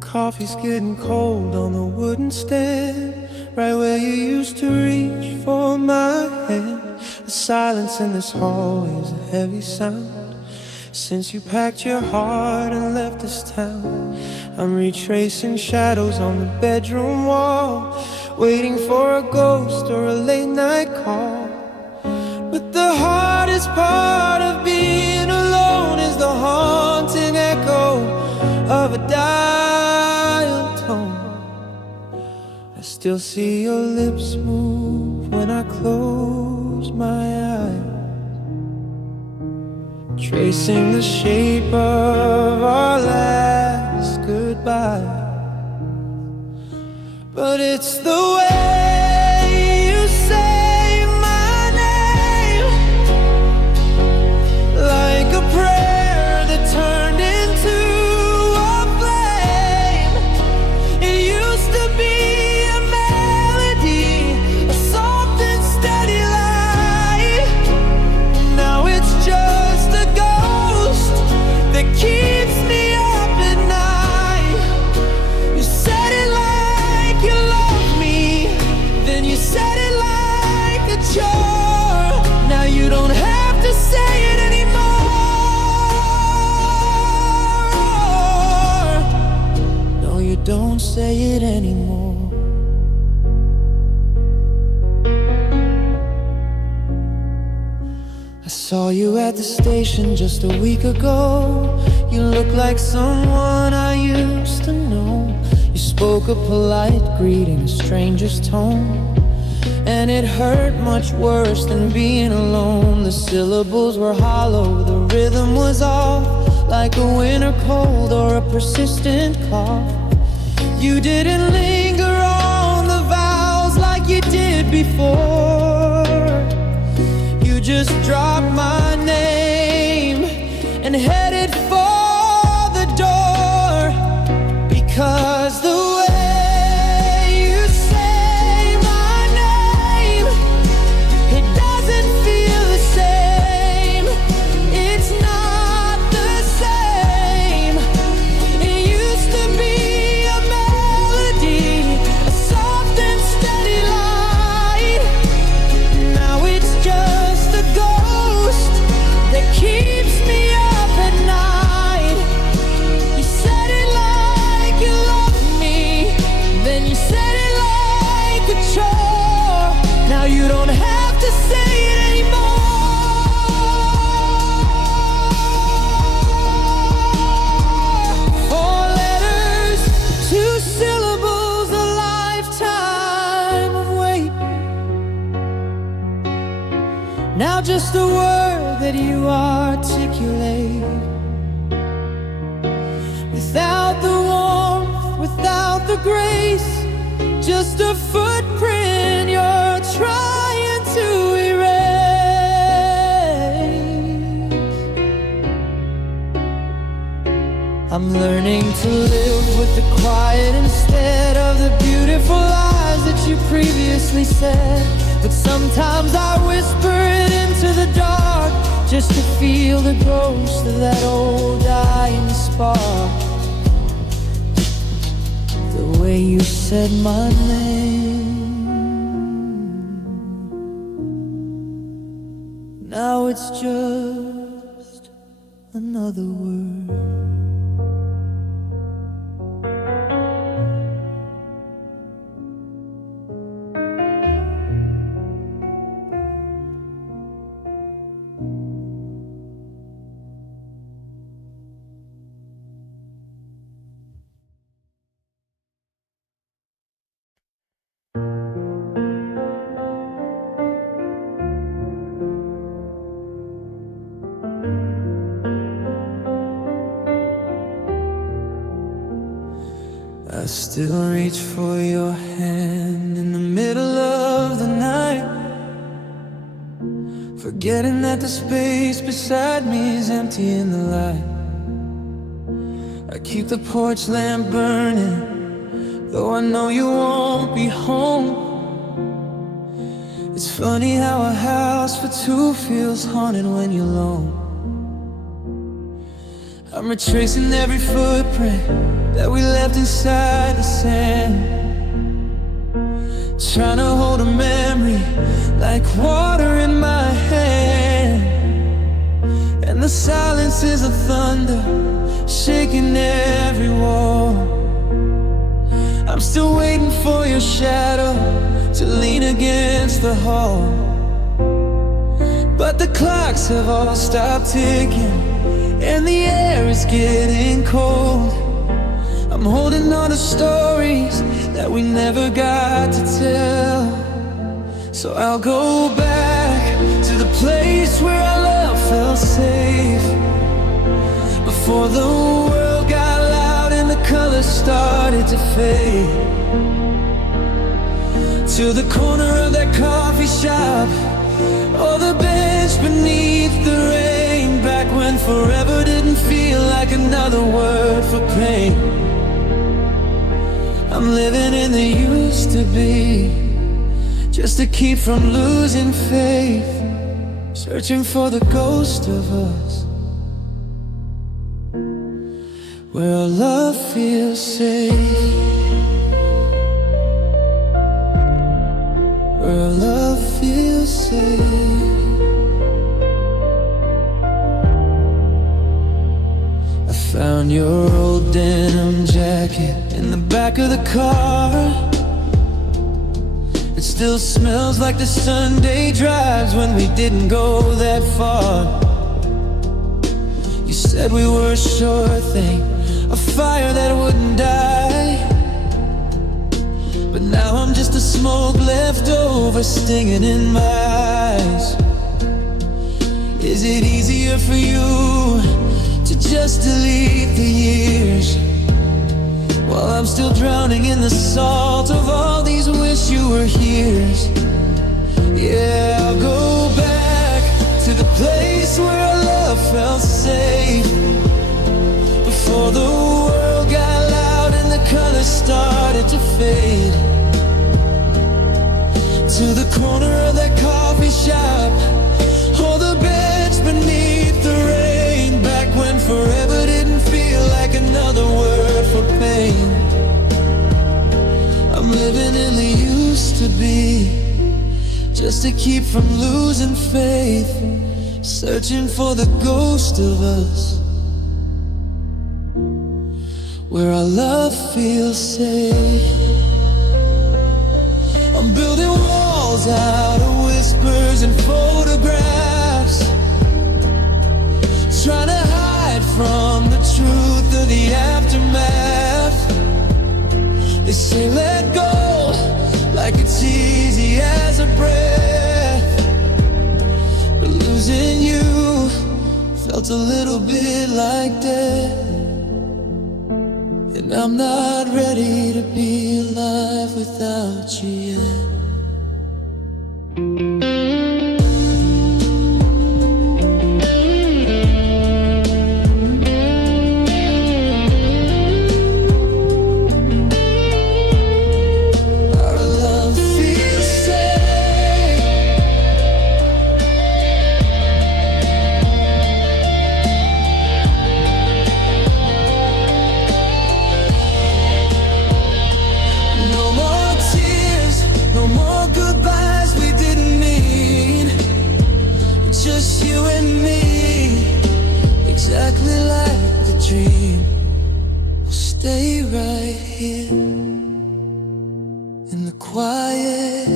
coffee's getting cold on the wooden stand, right where you used to reach for my hand. The silence in this hall is a heavy sound. Since you packed your heart and left this town, I'm retracing shadows on the bedroom wall, waiting for a ghost or a late night call. But the hardest part of being alone is the haunting echo of a dial tone. I still see your lips move when I close my eyes, tracing the shape of our last goodbye. But it's the way you say my name, like a prayer that turned into a flame. It used to be a melody, a soft and steady light. Now it's just a ghost that keeps me up at night. You said it like you love me, then you said it like a chore. Now you don't have to say it anymore. No, you don't say it anymore. I saw you at the station just a week ago. You look like someone I used to know. You spoke a polite greeting, a stranger's tone, and it hurt much worse than being alone. The syllables were hollow, the rhythm was off, like a winter cold or a persistent cough. You didn't linger on the vows like you did before. You just dropped my name and headed for the door. Because the way you say my name, it doesn't feel the same. It's not the same. It used to be a melody, a soft and steady light. Now it's just a ghost that keeps me up at night. You said it like you love me, then you said it like a chore. Now you don't have to say it anymore. 4 letters, 2 syllables, a lifetime of wait. Now just a word that you articulate, without the warmth, without the grace, just a footprint you're trying to erase. I'm learning to live with the quiet instead of the beautiful lies that you previously said. But sometimes I whisper it into the dark, just to feel the ghost of that old dying spark. The way you said my name, now it's just another word. I still reach for your hand in the middle of the night, forgetting that the space beside me is empty in the light. I keep the porch lamp burning, though I know you won't be home. It's funny how a house for two feels haunted when you're alone. I'm retracing every footprint that we left inside the sand, trying to hold a memory like water in my hand. And the silence is a thunder shaking every wall. I'm still waiting for your shadow to lean against the hall. But the clocks have all stopped ticking, and the air is getting cold. I'm holding on to stories that we never got to tell. So I'll go back to the place where our love felt safe, before the world got loud and the colors started to fade. To the corner of that coffee shop, or the bench beneath the rain, back when forever didn't feel like another word for pain. I'm living in the used to be, just to keep from losing faith, searching for the ghost of us, where our love feels safe, where our love feels safe. I found your old denim jacket in the back of the car. It still smells like the Sunday drives when we didn't go that far. You said we were a sure thing, a fire that wouldn't die. But now I'm just a smoke left over, stinging in my eyes. Is it easier for you to just delete the years, while I'm still drowning in the salt of all these wish you were here's? Yeah, I'll go back to the place where our love felt safe, before the world got loud and the colors started to fade. To the corner of that coffee shop, or the bench beneath the rain, back when forever didn't feel like another word for pain. I'm living in the used to be, just to keep from losing faith, searching for the ghost of us, where our love feels safe. I'm building walls out of whispers and photographs, trying to hide from the truth of the aftermath. They say let go, like it's easy as a breath, but losing you felt a little bit like death. And I'm not ready to be alive without you yet. Stay right here in the quiet,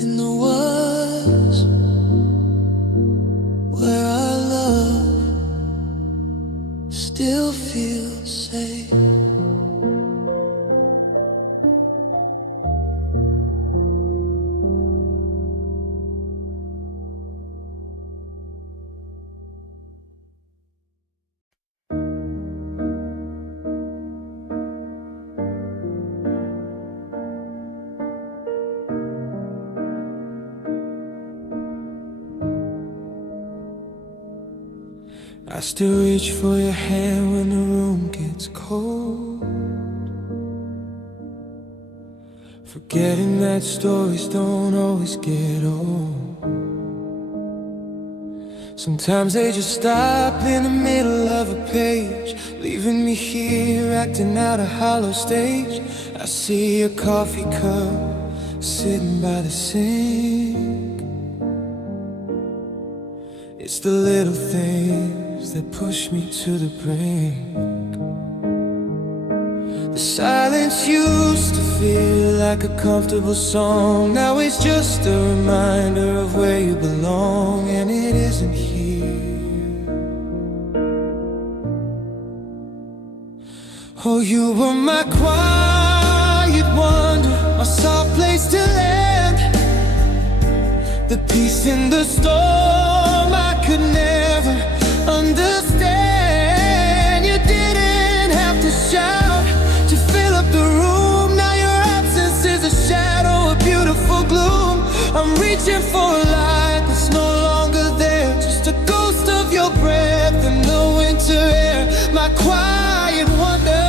in the woods, where our love still feels safe. I still reach for your hand when the room gets cold, forgetting that stories don't always get old. Sometimes they just stop in the middle of a page, leaving me here acting out a hollow stage. I see a coffee cup sitting by the sink. It's the little things that push me to the brink. The silence used to feel like a comfortable song. Now it's just a reminder of where you belong, and it isn't here. Oh, you were my quiet wonder, my soft place to land, the peace in the storm I could never understand. You didn't have to shout to fill up the room. Now your absence is a shadow, a beautiful gloom. I'm reaching for a light that's no longer there, just a ghost of your breath in the winter air. My quiet wonder,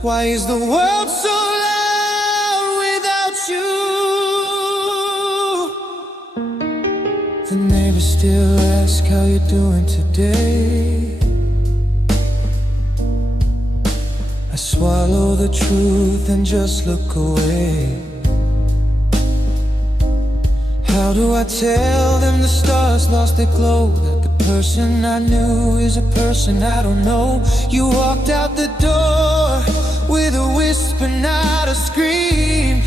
why is the world so loud without you? The neighbors still ask how you're doing today. I swallow the truth and just look away. How do I tell them the stars lost their glow, that the person I knew is a person I don't know? You walked out the door with a whisper, not a scream,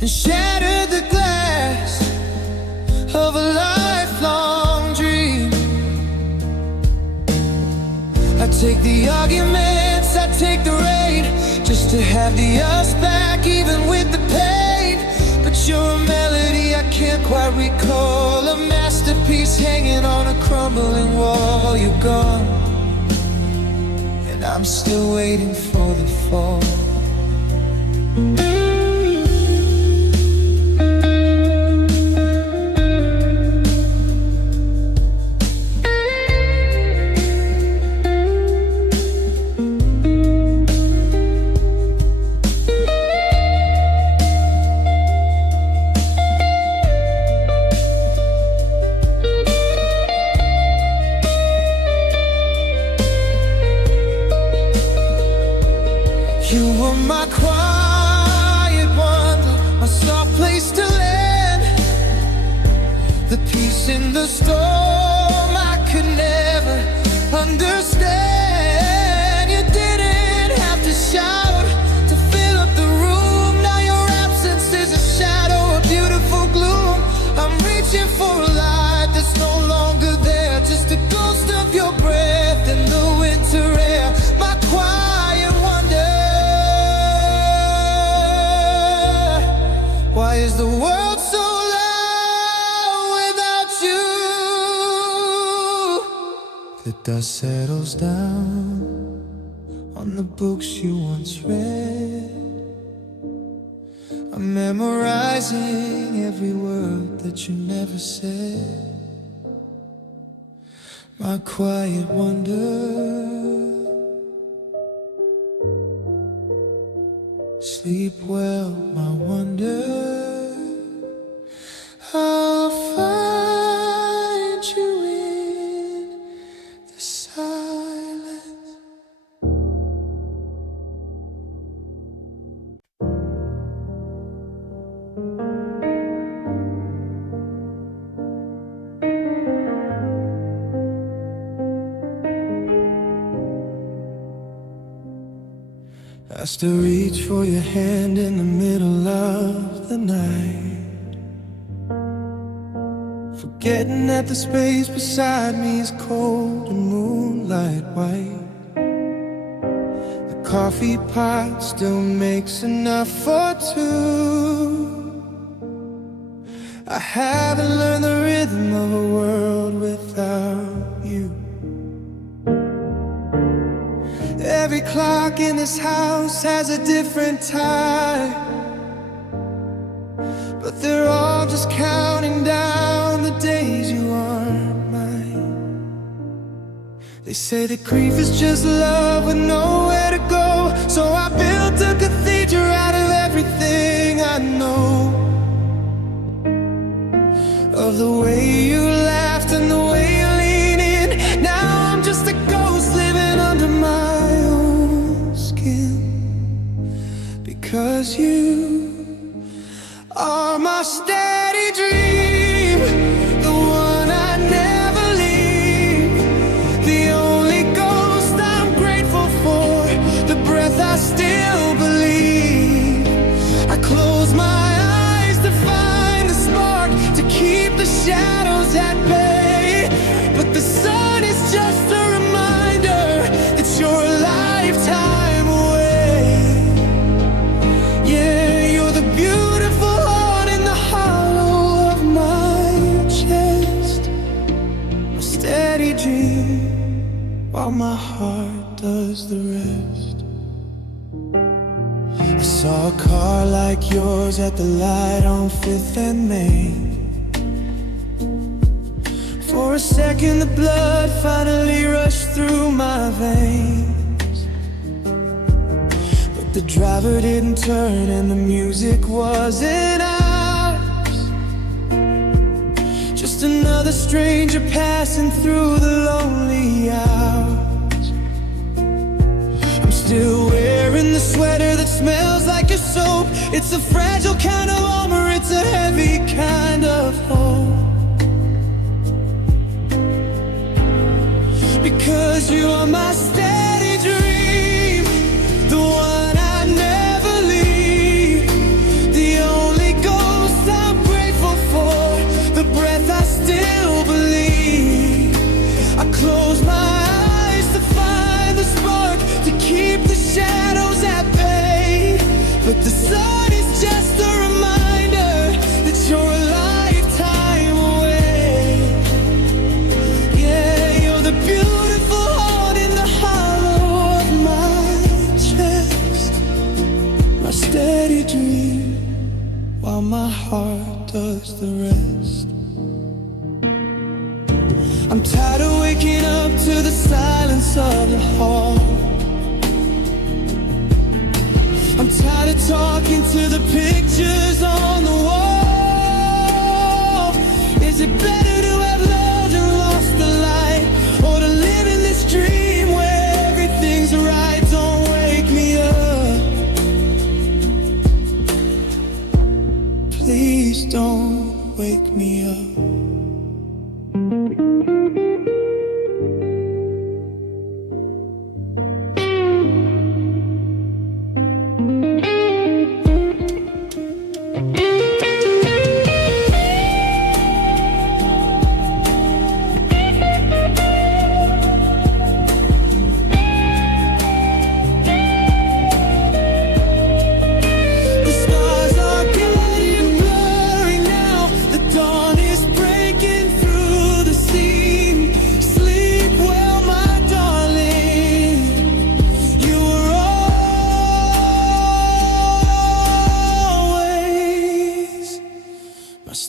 and shattered the glass of a lifelong dream. I take the arguments, I take the rain, just to have the us back, even with the pain. But you're a melody I can't quite recall, a masterpiece hanging on a crumbling wall. You're gone, and I'm still waiting for the fall. You were my quiet wonder, my soft place to land, the peace in the storm I could never understand. You didn't have to shout to fill up the room. Now your absence is a shadow, a beautiful gloom. I'm reaching for a light that's no longer there, just a ghost of your breath in the winter air. My quiet wonder, why is the world so loud without you? The dust settles down on the books you once read. I'm memorizing every word that you never said. My quiet wonder, sleep well, my wonder. I'll find you in the silence. I still reach for your hand in the middle of the night, forgetting that the space beside me is cold and moonlight white. The coffee pot still makes enough for two. I haven't learned the rhythm of a world without you. Every clock in this house has a different time, but they're all just counting down the days you aren't mine. They say that grief is just love with nowhere to go, so I built a cathedral out of everything I know. 'cause you are my steady dream, the one I never leave, the only ghost I'm grateful for, the breath I still believe. I close my eyes to find the spark, to keep the shadows at bay, but the sun is just a reminder that you're a lifetime away. Yeah, you're the beautiful heart in the hollow of my chest, a steady dream while my heart does the rest. I saw a car like yours at the light on 5th and Main. For a second the blood finally rushed through my veins, but the driver didn't turn and the music wasn't ours. Just another stranger passing through the lonely hours. I'm still wearing the sweater that smells like a soap. It's a fragile kind of armor, it's a heavy kind of hope. Because you are my steady dream, the one I never leave, the only ghost I'm grateful for, the breath I still believe. I close my eyes to find the spark, to keep the shadows at bay, but the sun is just a reminder that you're a lifetime away. Yeah, you're the beautiful heart in the hollow of my chest, my steady dream while my heart does the rest. I'm tired of waking up to the silence of the hall. I'm tired of talking to the pictures on the wall. Is it better to have loved and lost the light, or to live in this dream where everything's right? Don't wake me up, please don't wake me up.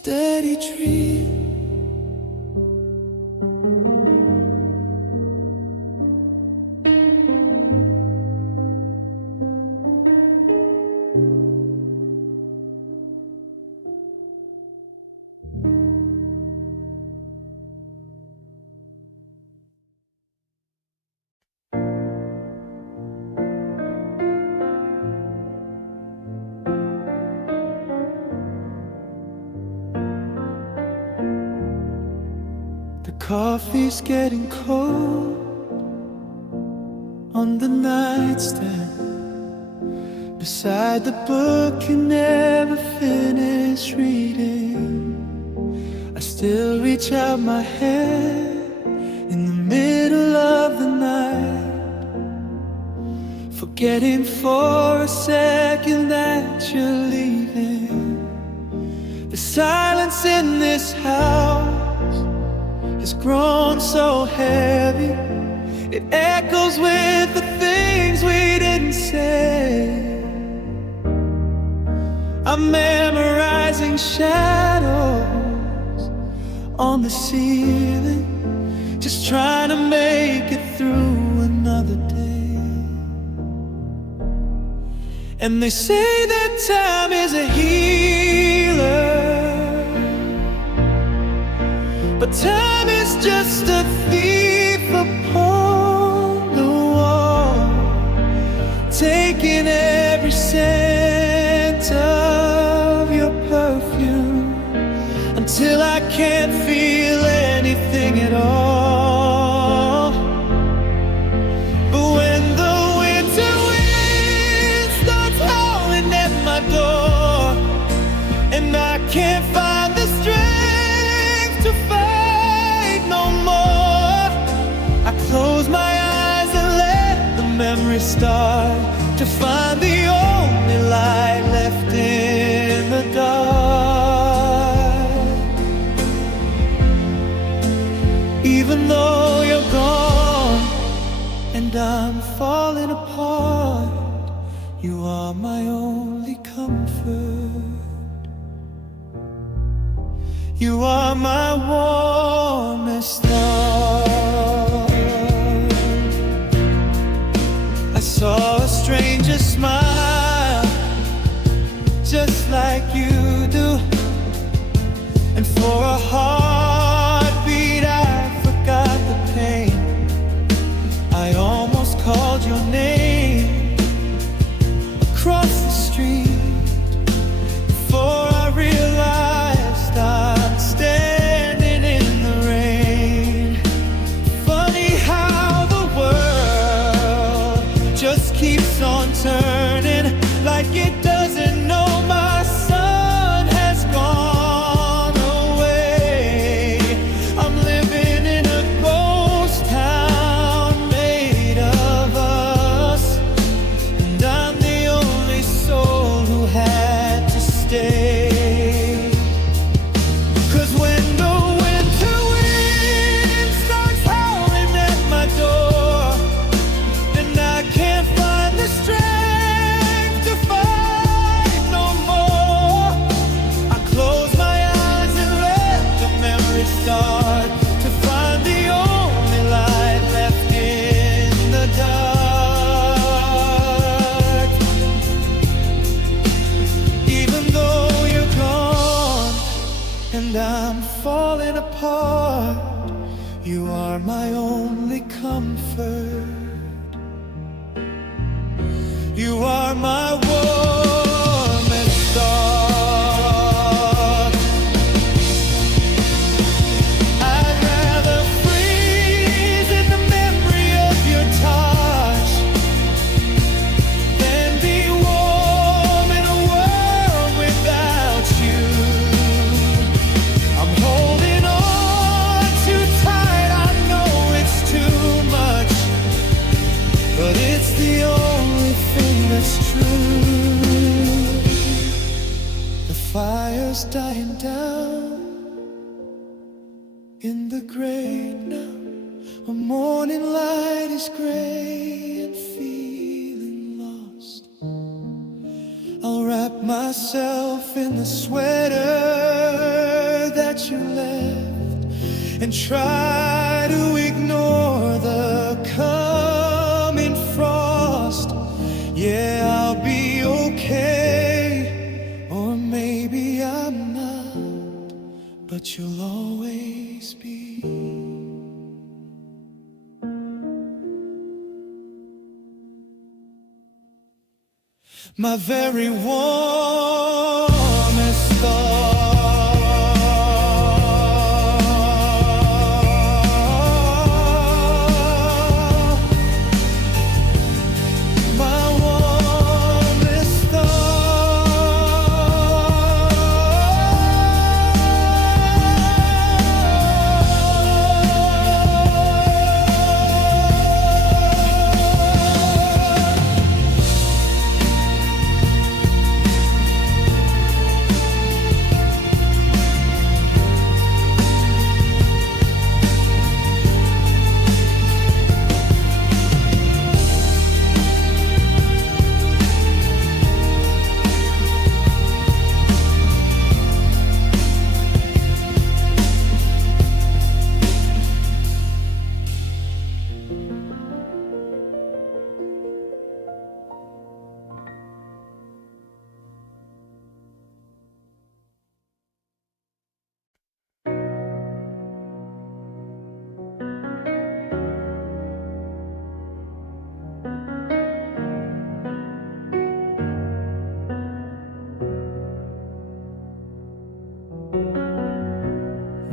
Steady dream. Coffee's getting cold on the nightstand beside the book you never finished reading. I still reach out my hand in the middle of the night, forgetting for a second that you're leaving. The silence in this house has grown so heavy, it echoes with the things we didn't say. I'm memorizing shadows on the ceiling, just trying to make it through another day. And they say that time is a healer, but time is just a thief upon the wall, taking every second can't feel anything at all. But when the winter wind starts howling at my door, and I can't find the strength to fight no more, I close my eyes and let the memory start to find the only light left in the dark. Even though you're gone and I'm falling apart, you are my only comfort. You are my warmest star. I saw a stranger smile just like you do, and for a heartbeat I forgot the pain. I almost called your name across the street before I realized I'm standing in the rain. Funny how the world just keeps on turning, like it doesn't know my sun has gone away. I'm living in a ghost town made of us, and I'm the only soul who had to stay. 'Cause when the winter wind starts howling at my door, and I can't find the strength to fight no more, I close my eyes and let the memory start to find the only light left in the dark. Even though you're gone and I'm falling apart, you are my only comfort. You are my warmest star. I'd rather freeze in the memory of your touch than be warm in a world without you. I'm holding on too tight, I know it's too much, but it's the only thing that's true. The fire's dying down in the gray now. A morning light is gray and feeling lost. I'll wrap myself in the sweater that you left and try to ignore the coming frost. Yeah, I'll be okay, or maybe I'm not, but you'll always be. My very warmest star. My warmest star.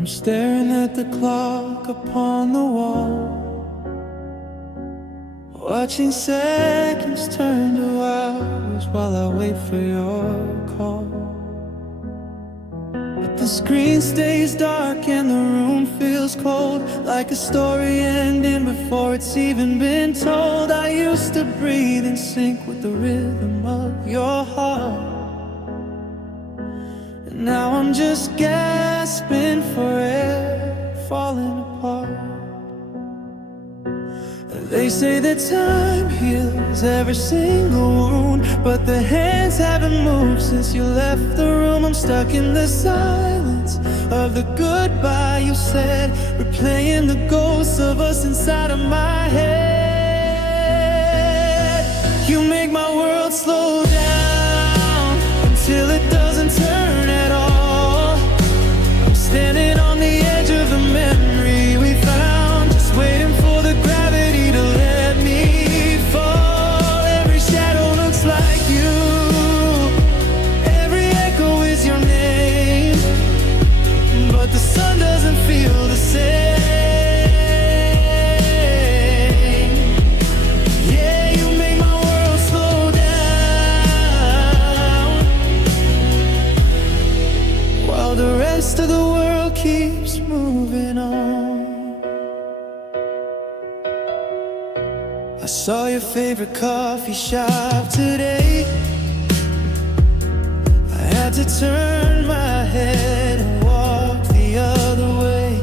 I'm staring at the clock upon the wall, watching seconds turn to hours while I wait for your call. But the screen stays dark and the room feels cold, like a story ending before it's even been told. I used to breathe in sync with the rhythm of your heart, and now I'm just gasping for air, falling apart. They say that time heals every single wound, but the hands haven't moved since you left the room. I'm stuck in the silence of the goodbye you said, replaying the ghosts of us inside of my head. You make my world slow down until it doesn't turn at all. I'm standing on the edge of the memory we found, just waiting for the gravity to let me fall. Every shadow looks like you, every echo is your name, but the sun doesn't feel the same. Yeah, you make my world slow down while the rest of the world keeps moving on. I saw your favorite coffee shop today. I had to turn my head and walk the other way,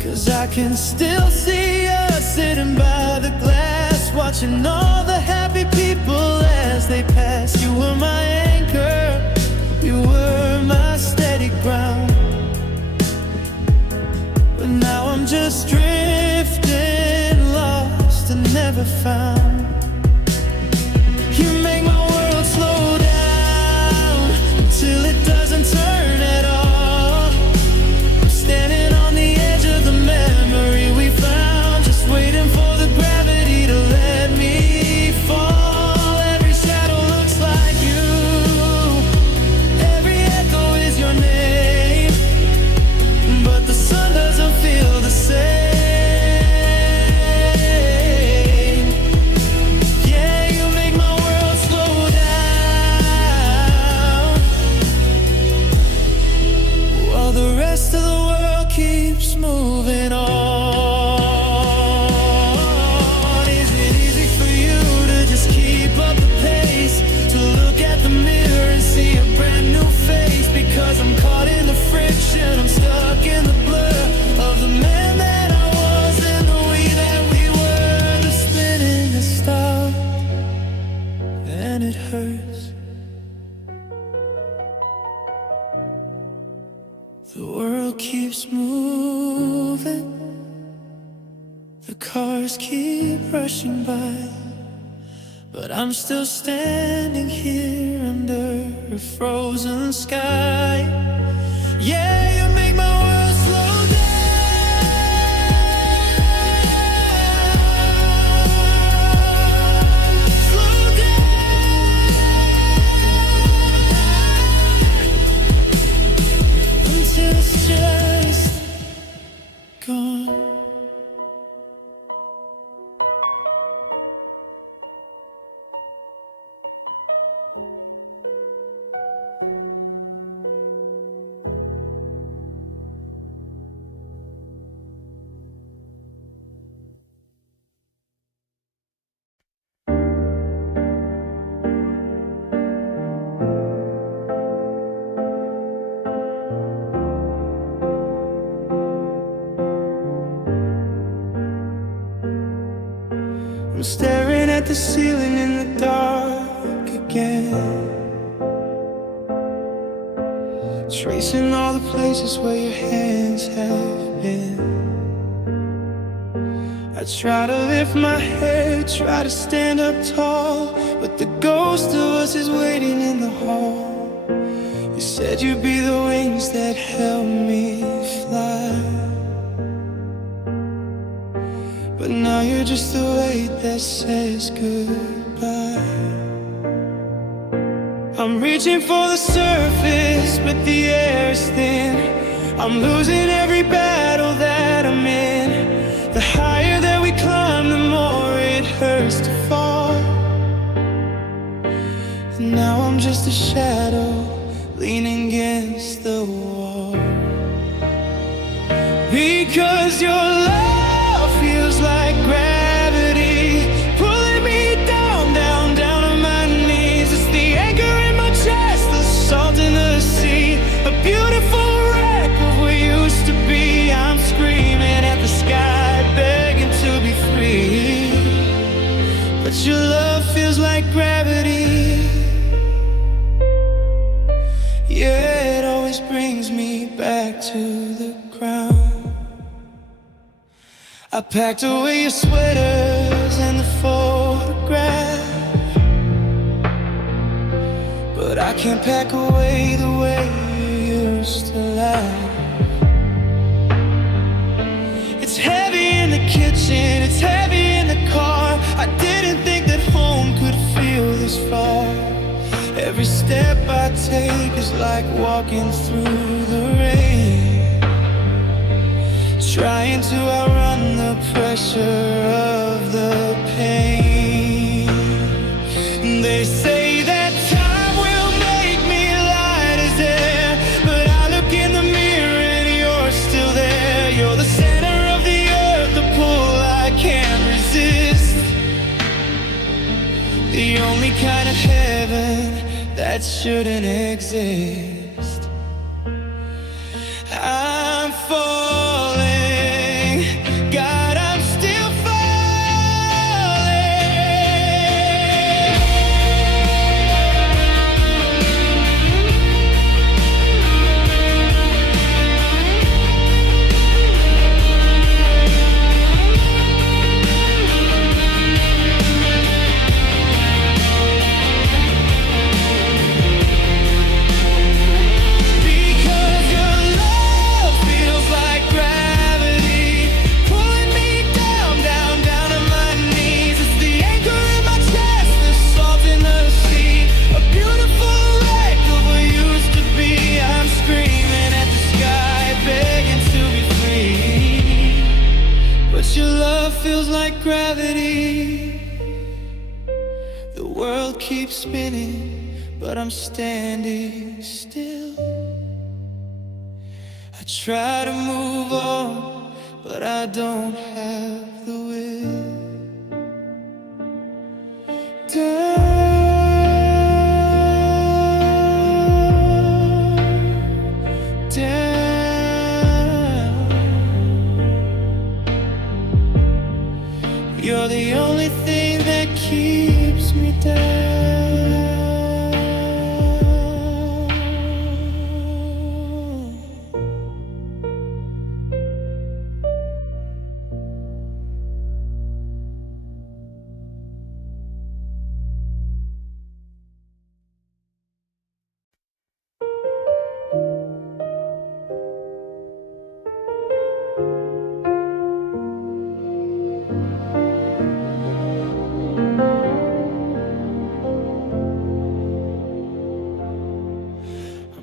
'cause I can still see us sitting by the glass, watching all the happy people as they pass. You were my anchor, you were my steady ground, but now I'm just drifting, lost and never found. You make my world slow down until it doesn't turn at all. I'm standing on the edge of the memory we found, just waiting for the gravity to let me fall. Every shadow looks like you, every echo is your name, but the sun doesn't feel the same. The rest of the world keeps moving on. Is it easy for you to just keep up the pace, to look at the mirror and see a brand new face? Because I'm caught in the friction, I'm stuck in the blur of the man that I was and the we that we were. The spinning has stopped and it hurts. The world keeps moving, the cars keep rushing by, but I'm still standing here under a frozen sky. Yeah, you make my world slow down, slow down, until it's just gone. I'm staring at the ceiling in the dark again, tracing all the places where your hands have been. I try to lift my head, try to stand up tall, but the ghost of us is waiting in the hall. You said you'd be the wings that help me fly, but now you're just the weight that says goodbye. I'm reaching for the surface, but the air is thin. I'm losing every battle that I'm in. The higher that we climb, the more it hurts to fall. And now I'm just a shadow leaning against the wall. Because your love feels like gravity, pulling me down, down, down on my knees. It's the anchor in my chest, the salt in the sea, a beautiful wreck of what used to be. I'm screaming at the sky, begging to be free. But your love feels like gravity. Yeah, it always brings me back to the ground. I packed away your sweaters and the photograph, but I can't pack away the way you used to laugh. It's heavy in the kitchen, it's heavy in the car. I didn't think that home could feel this far. Every step I take is like walking through the rain, trying to outrun the pressure of the pain. They say that time will make me light as air, but I look in the mirror and you're still there. You're the center of the earth, the pull I can't resist, the only kind of heaven that shouldn't exist. I'm falling, God, I'm still feels like gravity. The world keeps spinning, but I'm standing still. I try to move on, but I don't have the will. You're the only thing that keeps me down.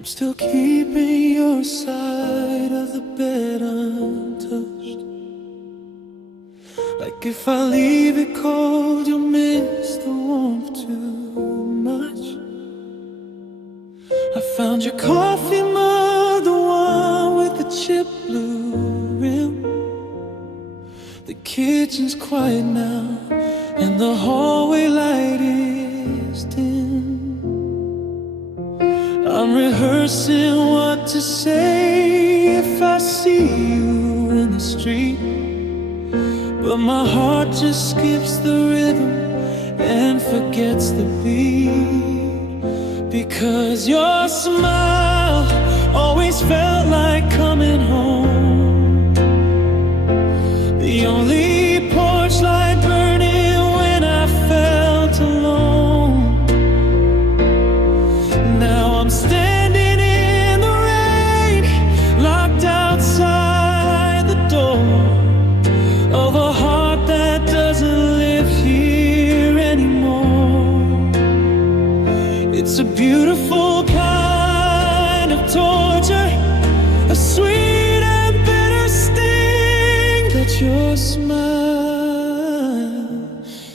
Still keeping your side of the bed untouched. Like if I leave it cold, you'll miss the warmth too much. I found your coffee mug, the one with the chip blue rim. The kitchen's quiet now, and the hallway light is dim. I'm rehearsing what to say if I see you in the street, but my heart just skips the rhythm and forgets the beat. Because your smile always felt like coming home, the only porch light burning when I felt alone. Now I'm standing in the rain, locked outside the door of a heart that doesn't live here anymore. It's a beautiful kind of torture, a sweet and bitter sting, that your smile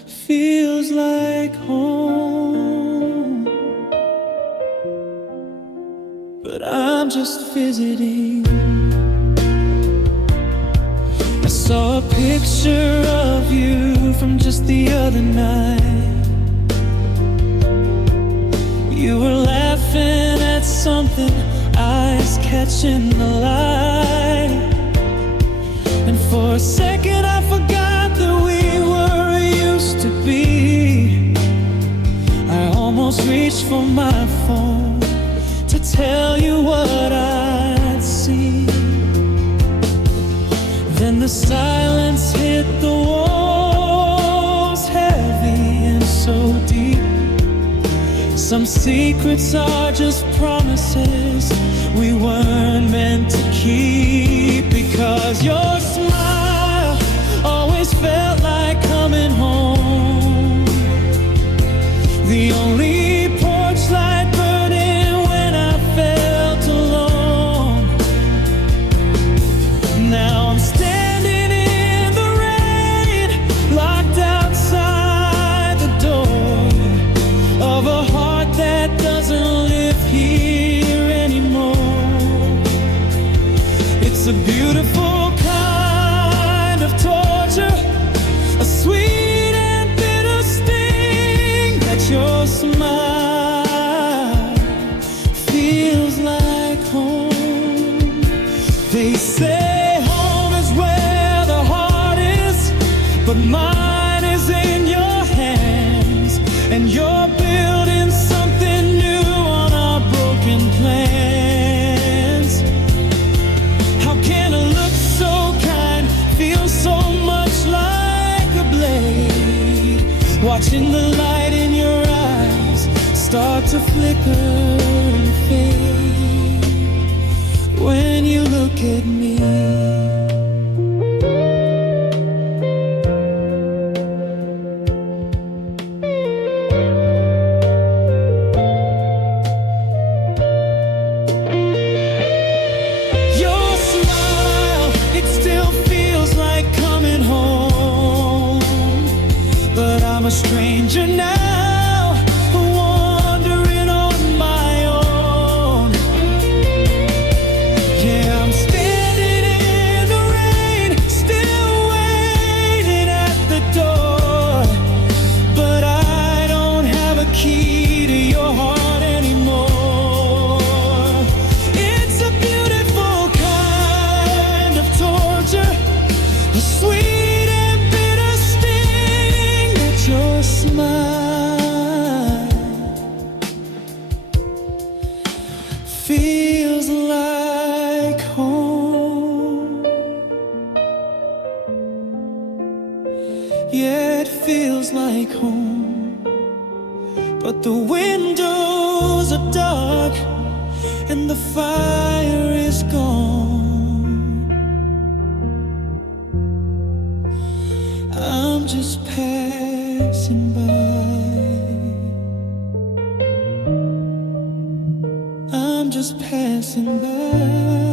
feels like home. But I'm just visiting. I saw a picture of you from just the other night. You were laughing at something, eyes catching the light. And for a second I forgot that we were used to be. I almost reached for my phone to tell you what I'd see. Then the silence hit the walls, heavy and so deep. Some secrets are just promises we weren't meant to keep. Because your smile always felt like coming home. The only porch light burning when I felt alone. Now I'm standing in the rain, locked outside the door of a heart that doesn't live here anymore. It's a beautiful kind of torture, a sweet and bitter sting, that your smile feels like home. They say home is where the heart is, but mine is in your hands, and you're building something new on our broken plans. How can a look so kind feel so much like a blade? Watching the light in your eyes start to flicker and fade when you look at me. Your smile, it still feels like coming home. But I'm a stranger now, wandering on my own. Yeah, I'm standing in the rain, still waiting at the door. But I don't have a key to your heart anymore. It's a beautiful kind of torture, a sweet and bitter sting, that your smile feels like home. Yeah, it feels like home. But the windows are dark and the fire is gone. I'm just passing by. I'm just passing by.